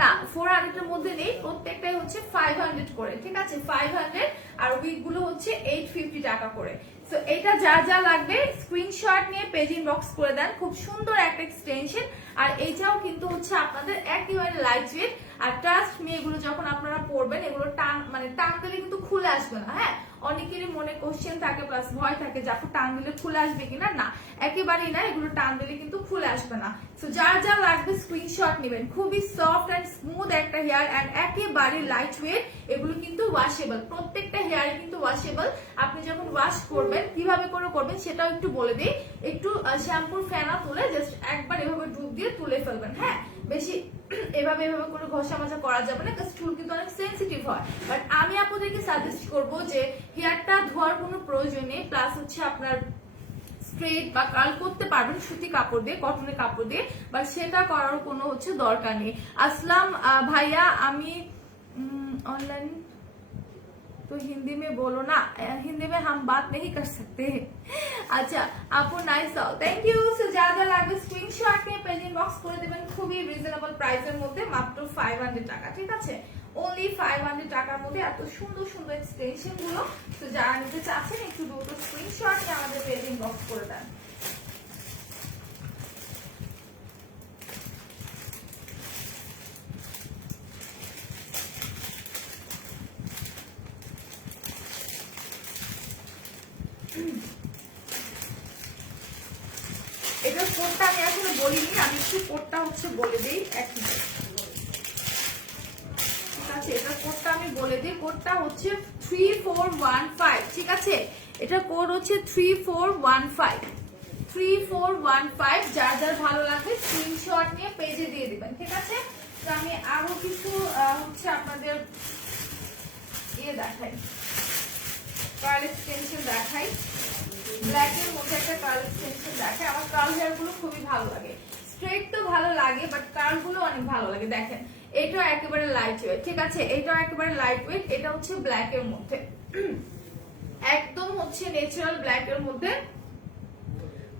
না, 400 এর মধ্যে নেই, প্রত্যেকটাই হচ্ছে 500 করে, ঠিক আছে, 500। আর উইক গুলো হচ্ছে 850 টাকা করে। সো এটা যা যা লাগবে স্ক্রিনশট নিয়ে পেজ ইনবক্স করে দেন। খুব সুন্দর একটা এক্সটেনশন, আর এইটাও কিন্তু হচ্ছে আপনাদের একেবারে লাইট ওয়েট। আর ট্রাস্ট মি, এগুলো যখন আপনারা পরবেন, এগুলো টান মানে টান দিলে কিন্তু খুলে আসবে না। হ্যাঁ, অনেকেরই মনে কোশ্চেন থাকে প্লাস ভয় থাকে যে আপু টান দিলে খুলে আসবে কিনা। না, একেবারেই না, এগুলো টান দিলে কিন্তু খুলে আসবে না। সো যার যা লাগবে স্ক্রিনশট নেবেন। খুবই সফট এন্ড স্মুথ একটা হেয়ার, এন্ড একেবারে লাইট ওয়েট। এগুলো কিন্তু ওয়াশেবল, প্রত্যেকটা হেয়ারে কিন্তু ওয়াশেবল। আপনি যখন ওয়াশ করবেন কিভাবে করে করবেন সেটাও একটু বলে দিই। একটু শ্যাম্পুর ফেনা তুলে জাস্ট একবার এভাবে ডুব দিয়ে তুলে ফেলবেন। হ্যাঁ, বেশি এভাবে এভাবে করে ঘষা মাজা করা যাবে না, কারণ চুল কিন্তু অনেক সেনসিটিভ হয়। বাট আমি আপনাদেরকে সাজেস্ট করব যে হেয়ারটা ধোয়ার কোনো প্রয়োজন নেই, প্লাস হচ্ছে আপনার স্ট্রেট বা কার্ল করতে পারবেন সুতি কাপড় দিয়ে, কটনের কাপড় দিয়ে, বাট সেটা করার কোনো হচ্ছে দরকার নেই। আসলাম ভাইয়া, আমি ऑनलाइन तो हिंदी में बोलो ना, हिंदी में हम बात नहीं कर सकते। अच्छा आपको नाइस आओ, थैंक यू। सो যা যা লাগবে স্ক্রিনশট নিয়ে পেজ ইনবক্স করে দিবেন। খুবই রিজনেবল প্রাইসের মধ্যে, মাত্র 500 টাকা, ঠিক আছে। অনলি 500 টাকার মধ্যে এত সুন্দর সুন্দর এক্সটেনশন গুলো। তো যারা নিতে চাচ্ছেন একটু দ্রুত স্ক্রিনশট নিয়ে আমাদের পেজ ইনবক্স করে দেন। এটার কোডটা আমি এখনো বলিনি, আমি একটু কোডটা হচ্ছে বলে দিই। এক মিনিট, ঠিক আছে। এটার কোডটা আমি বলে দিই। কোডটা হচ্ছে 3415, ঠিক আছে। এটার কোড হচ্ছে 3415, 3415। যার যার ভালো লাগবে স্ক্রিনশট নিয়ে পেজে দিয়ে দিবেন, ঠিক আছে। তো আমি আরো কিছু হচ্ছে আপনাদের দেখাই, কার্ল এক্সটেনশন দেখাই। ব্ল্যাক এর মধ্যে একটা কার্ল এক্সটেনশন দেখাই। আমার কার্ল হেয়ার গুলো খুবই ভালো লাগে। স্ট্রেট তো ভালো লাগে, বাট কার্ল গুলো অনেক ভালো লাগে। দেখেন, এটা একেবারে লাইট ওয়েট, ঠিক আছে, এটা একেবারে লাইট ওয়েট। এটা হচ্ছে ব্ল্যাক এর মধ্যে, একদম হচ্ছে ন্যাচারাল ব্ল্যাক এর মধ্যে।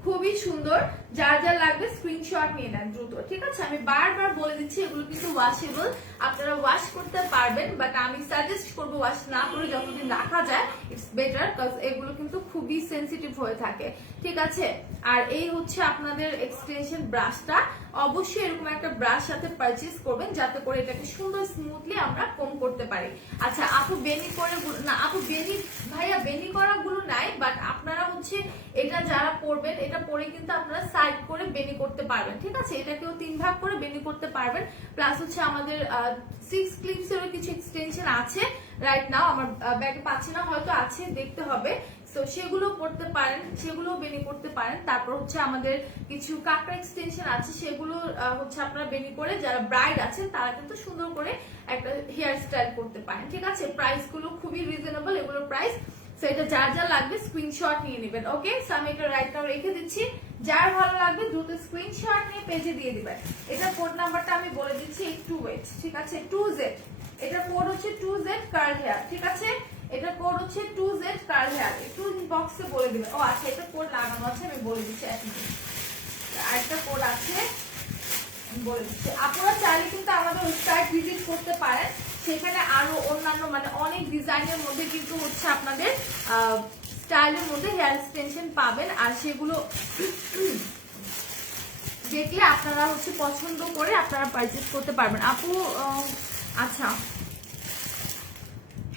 খুবই সুন্দর। যার যা লাগবে স্ক্রিনশট নিয়ে নেন দ্রুত, ঠিক আছে? আমি বারবার বলে দিচ্ছি এগুলো কিন্তু ওয়াশেবল, আপনারা ওয়াশ করতে পারবেন, বাট আমি সাজেস্ট করবো ওয়াশ না করে যতদিন রাখা যায় ইটস বেটার, কজ এগুলো কিন্তু খুবই সেনসিটিভ হয়ে থাকে, ঠিক আছে? আর এই হচ্ছে আপনাদের এক্সটেনশন ব্রাশটা, অবশ্যই এরকম একটা ব্রাশ সাথে পারচেজ করবেন যাতে করে এটাকে সুন্দর স্মুথলি আমরা কম করতে পারি। আচ্ছা আপু বেনি করে না, আপু বেনি ভাইয়া বেনি করা গুলো নাই, বাট আপনারা হচ্ছে এটা যারা পরবেন এটা পরে কিন্তু আপনারা সাইড করে বেনি করতে পারবেন, ঠিক আছে? এটাকেও 3 ভাগ করে বেনি করতে পারবেন। প্লাস হচ্ছে আমাদের 6 ক্লিপস এরও কিছু এক্সটেনশন আছে রাইট নাও, আমার ব্যাগে পাচ্ছি না, হয়তো আছে, দেখতে হবে। সো সেগুলো করতে পারেন, সেগুলো বেনি করতে পারেন। তারপর হচ্ছে আমাদের কিছু কাঁকড়া এক্সটেনশন আছে, সেগুলো হচ্ছে আপনারা বেনি করে যারা ব্রাইড আছেন তারা কিন্তু সুন্দর করে একটা হেয়ার স্টাইল করতে পারেন, ঠিক আছে? প্রাইস গুলো খুবই রিজনেবল এগুলোর প্রাইস। সো এটা যার যা লাগবে স্ক্রিনশট নিয়ে নেবেন, ওকে? সো আমি এটা রাইট নাও রেখে দিচ্ছি, যার ভালো লাগবে দ্রুত স্ক্রিনশট নিয়ে পেজে দিয়ে দিবেন। এটা কোড নাম্বারটা আমি বলে দিচ্ছি, একটু ওয়েট, ঠিক আছে? 2Z, এটা কোড হচ্ছে 2Z কার্ল হেয়ার, ঠিক আছে? এটা কোড হচ্ছে 2Z কার্ল হেয়ার, একটু বক্সে বলে দিবেন। ও আচ্ছা, এটা কোড লাগানো আছে, আমি বলে দিচ্ছি এখন। আরেকটা কোড আছে বলে দিচ্ছি। আপনারা চাইলে কিন্তু আমাদের ওয়েবসাইট ভিজিট করতে পারেন, সেখানে আরো অন্যান্য মানে অনেক ডিজাইনের মধ্যে কিন্তু হচ্ছে আপনাদের স্টাইলের মধ্যে হেয়ার এক্সটেনশন পাবেন, আর সেগুলো দেখলে আপনারা হচ্ছে পছন্দ করে আপনারা পারচেজ করতে পারবেন। আপু আচ্ছা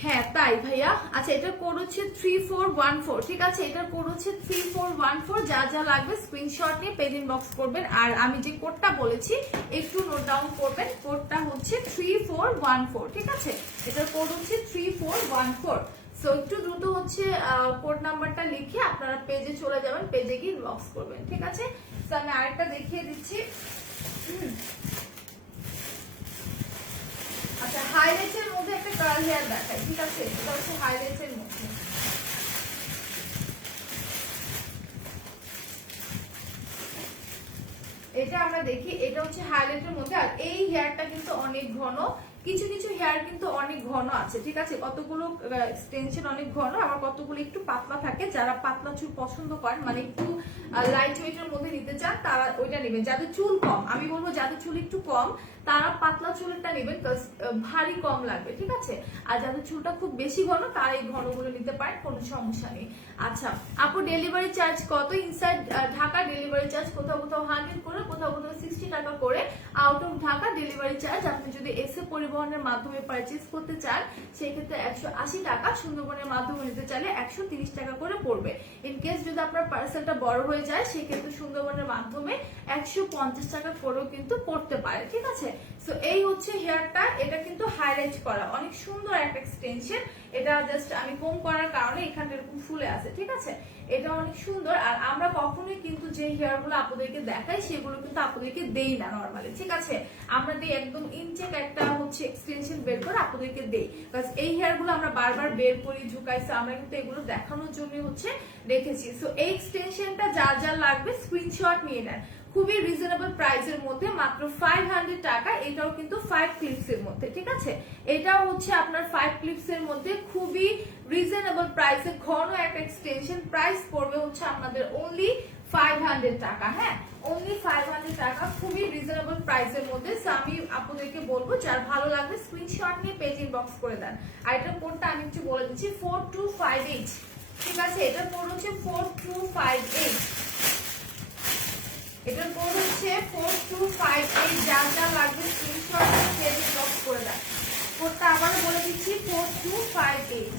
হ্যাঁ তাই ভাইয়া। আচ্ছা এটার কোড হচ্ছে 3414, ঠিক আছে? এটার কোড হচ্ছে 3414। যা যা লাগবে স্ক্রিনশট নিয়ে পেজ ইনবক্স করবেন। আর আমি যে কোডটা বলেছি একটু নোট ডাউন করবেন, কোডটা হচ্ছে 3414, ঠিক আছে? এটার কোড হচ্ছে 3414। সো একটু দ্রুত হচ্ছে কোড নাম্বারটা লিখে আপনারা পেজে চলে যাবেন, পেজে গিয়ে ইনবক্স করবেন, ঠিক আছে? সো আমি আরেকটা দেখিয়ে দিচ্ছি। আচ্ছা হাইলাইটের মধ্যে একটা কার্ল হেয়ার দেখাই, ঠিক আছে? এটা হচ্ছে হাইলাইটের মধ্যে। এটা আমরা দেখি, এটা হচ্ছে হাইলাইটের মধ্যে। আর এই হেয়ারটা কিন্তু অনেক ঘন, কিছু কিছু হেয়ার কিন্তু অনেক ঘন আছে, ঠিক আছে? কতগুলো এক্সটেনশন অনেক ঘন, আবার কতগুলো একটু পাতলা থাকে। যারা পাতলা চুল পছন্দ করেন, মানে একটু লাইট ওয়েটের মধ্যে নিতে চান, তারা ওইটা নেবেন। যাদের চুল কম, আমি বলবো যাদের চুল একটু কম তারা পাতলা চুলটা নেবেন, ভারী কম লাগবে, ঠিক আছে? আর যাদের চুলটা খুব বেশি ঘন তারা এই ঘনগুলো নিতে পারেন, কোনো সমস্যা নেই। আচ্ছা আপু ডেলিভারি চার্জ কত? ইনসাইড ঢাকা ডেলিভারি চার্জ কোথাও কোথাও 100 করে, কোথাও কোথাও 60 টাকা করে। Out of Dhaka delivery charge আপনি যদি এসে পরিবহনের মাধ্যমে পারচেজ করতে চান সেক্ষেত্রে 180 টাকা, সুন্দরবনের মাধ্যমে নিতে চাইলে 130 টাকা করে পড়বে। ইন কেস যদি আপনার পার্সেলটা বড় হয়ে যায় সেক্ষেত্রে সুন্দরবনের মাধ্যমে 150 টাকা করেও কিন্তু পড়তে পারে, ঠিক আছে? সো এই হচ্ছে হেয়ারটা, এটা কিন্তু হাইলাইট করা, অনেক সুন্দর একটা এক্সটেনশন। এটা জাস্ট আমি কম করার কারণে এখানটা এরকম ফুলে আছে, ঠিক আছে? এটা অনেক সুন্দর। আর আমরা কখনোই কিন্তু যে হেয়ার গুলো আপনাদেরকে দেখাই সেগুলো কিন্তু আপনাদেরকে দেই না নর্মালি, ঠিক আছে? আমরা দিই একদম ইনচেক একটা হচ্ছে এক্সটেনশন বের করে আপনাদেরকে দেই, বাস এই হেয়ার গুলো আমরা বারবার বের করি ঝুঁকাইছি, আমরা কিন্তু এগুলো দেখানোর জন্য হচ্ছে রেখেছি। সো এই এক্সটেনশনটা যা যা লাগবে স্ক্রিনশট নিয়ে নেন, খুবই রিজনেবল প্রাইসের মধ্যে, মাত্র 500 টাকা। এটাও কিন্তু 5 ক্লিপস এর মধ্যে, ঠিক আছে? এটাও হচ্ছে আপনার 5 ক্লিপস এর মধ্যে খুবই রিজনেবল প্রাইসে ঘন একটা এক্সটেনশন। প্রাইস পড়বে হচ্ছে আপনাদের অনলি 500 টাকা, হ্যাঁ অনলি 500 টাকা, খুবই রিজনেবল প্রাইসের মধ্যে। সো আমি আপনাদেরকে বলবো যার ভালো লাগবে স্ক্রিনশট নিয়ে পেজ ইনবক্স করে দেন। আর এটার কোডটা আমি একটু বলে দিচ্ছি, 4258, ঠিক আছে? এটার কোড হচ্ছে 4258, এটার কোড হচ্ছে 4258। যার যা লাগবে স্ক্রিনশট নিয়ে পেজ ইনবক্স করে দেন। কোডটা আবার বলে দিচ্ছি, 4258।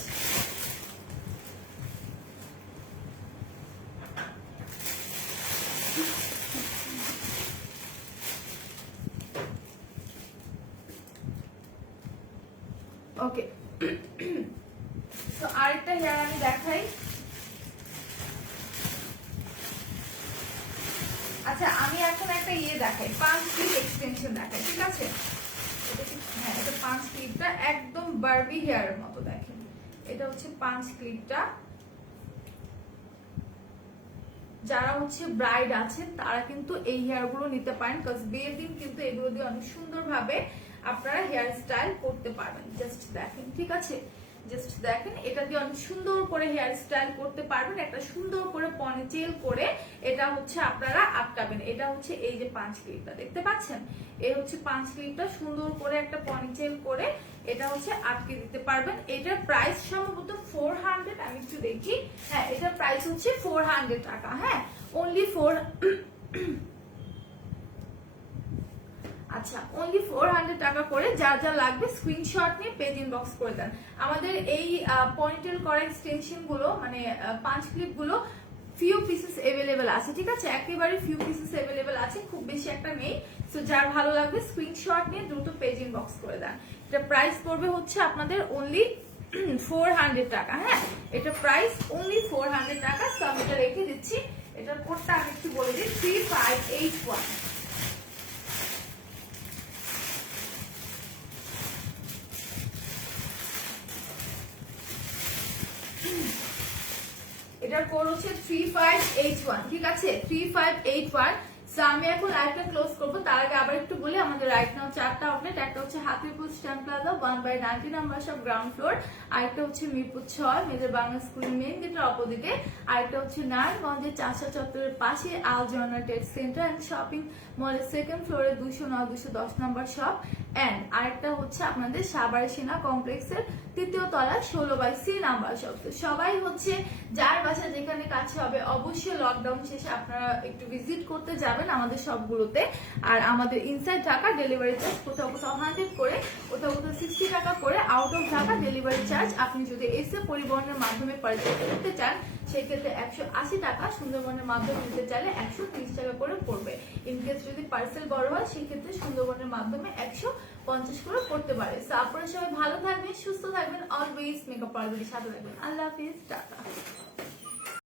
ওকে তো আরেকটা হেয়ার আমি দেখাই। আচ্ছা আমি এখন একটা দেখাই, 5 ক্লিপ এক্সটেনশন দেখাই, ঠিক আছে? হ্যাঁ এটা 5 ক্লিপটা একদম বারবি হেয়ারের মতো, দেখেন এটা হচ্ছে 5 ক্লিপটা। যারা হচ্ছে ব্রাইড আছেন তারা কিন্তু এই হেয়ার গুলো নিতে পারেন, কজ বিয়ের দিন কিন্তু এগুলো দিয়ে অনেক সুন্দরভাবে আপনারা হেয়ার স্টাইল করতে পারবেন। জাস্ট দেখেন, ঠিক আছে? জাস্ট দেখেন, এটা দিয়ে অনেক সুন্দর করে হেয়ার স্টাইল করতে পারবেন, একটা সুন্দর করে পনিটেল করে এটা হচ্ছে আপনারা আটকাবেন। এটা হচ্ছে এই যে 5 ক্লিপটা দেখতে পাচ্ছেন, এই হচ্ছে 5 ক্লিপটা সুন্দর করে একটা পনিটেল করে এটা হচ্ছে আটকে দিতে পারবেন। এটার প্রাইস সম্ভবত 400, আমি একটু দেখি, হ্যাঁ এটার প্রাইস হচ্ছে 400 টাকা। হ্যাঁ অনলি 4, আচ্ছা অনলি 400 টাকা করে। যা যা লাগবে স্ক্রিনশট নিয়ে পেজ ইনবক্স করে দেন। আমাদের এই পয়েন্টেল করা এক্সটেনশন গুলো মানে 5 ক্লিপ গুলো ফিউ পিসেস अवेलेबल আছে, ঠিক আছে, একেবারে ফিউ পিসেস अवेलेबल আছে, খুব বেশি একটা নেই। সো যার ভালো লাগবে স্ক্রিনশট নিয়ে দ্রুত পেজ ইনবক্স করে দেন। এটা প্রাইস পড়বে হচ্ছে আপনাদের অনলি 400 টাকা। হ্যাঁ এটা প্রাইস অনলি 400 টাকা। সো আমি এটা রেখে দিচ্ছি। এটার কোডটা আমি একটু বলে দিই, 3581। এটার কোড হচ্ছে 3581, ঠিক আছে 3581। সো আমি এখন লাইভটা ক্লোজ করবো, তার আগে আবার একটু বলি আমাদের রাইট নাও 4টা আউটলেট। একটা হচ্ছে Hatirpul stand plaza 1/90 number shop ground floor, আরেকটা হচ্ছে মিরপুর 6 মেজর বাংলা স্কুলের মেইন গেটের অপোজিটে, আরেকটা হচ্ছে নারায়ণগঞ্জের চাষা চত্বরের পাশে আল জর্না ট্রেড সেন্টার এন্ড শপিং মলের সেকেন্ড ফ্লোরে 209 210 নাম্বার শপ, এন্ড আরেকটা হচ্ছে আপনাদের সাভার সেনা কমপ্লেক্সের 3য় তলা 16/C নাম্বার শপ। তো সবাই হচ্ছে যার বাসা যেখানে কাছে হবে অবশ্যই লকডাউন শেষে আপনারা একটু ভিজিট করতে যাবেন আমাদের সবগুলোতে। আর আমাদের ইনসাইড ঢাকা ডেলিভারি চার্জ কোথাও কোথাও 100 করে, কোথাও কোথাও 60 টাকা করে। Out of Dhaka delivery charge আপনি যদি এসে পরিবহনের মাধ্যমে পারচেজ করতে চান সেক্ষেত্রে 180 টাকা, সুন্দরবনের মাধ্যমে নিতে চাইলে 130 টাকা করে পড়বে। ইনকেস যদি পার্সেল বড় হয় সেক্ষেত্রে সুন্দরবনের মাধ্যমে 150 করে পড়তে পারে। সো আপনারা সবাই ভালো থাকবেন, সুস্থ থাকবেন, অলওয়েজ মেকআপ পার্লারের সাথে থাকবেন। আল্লাহ হাফিজ, টাটা।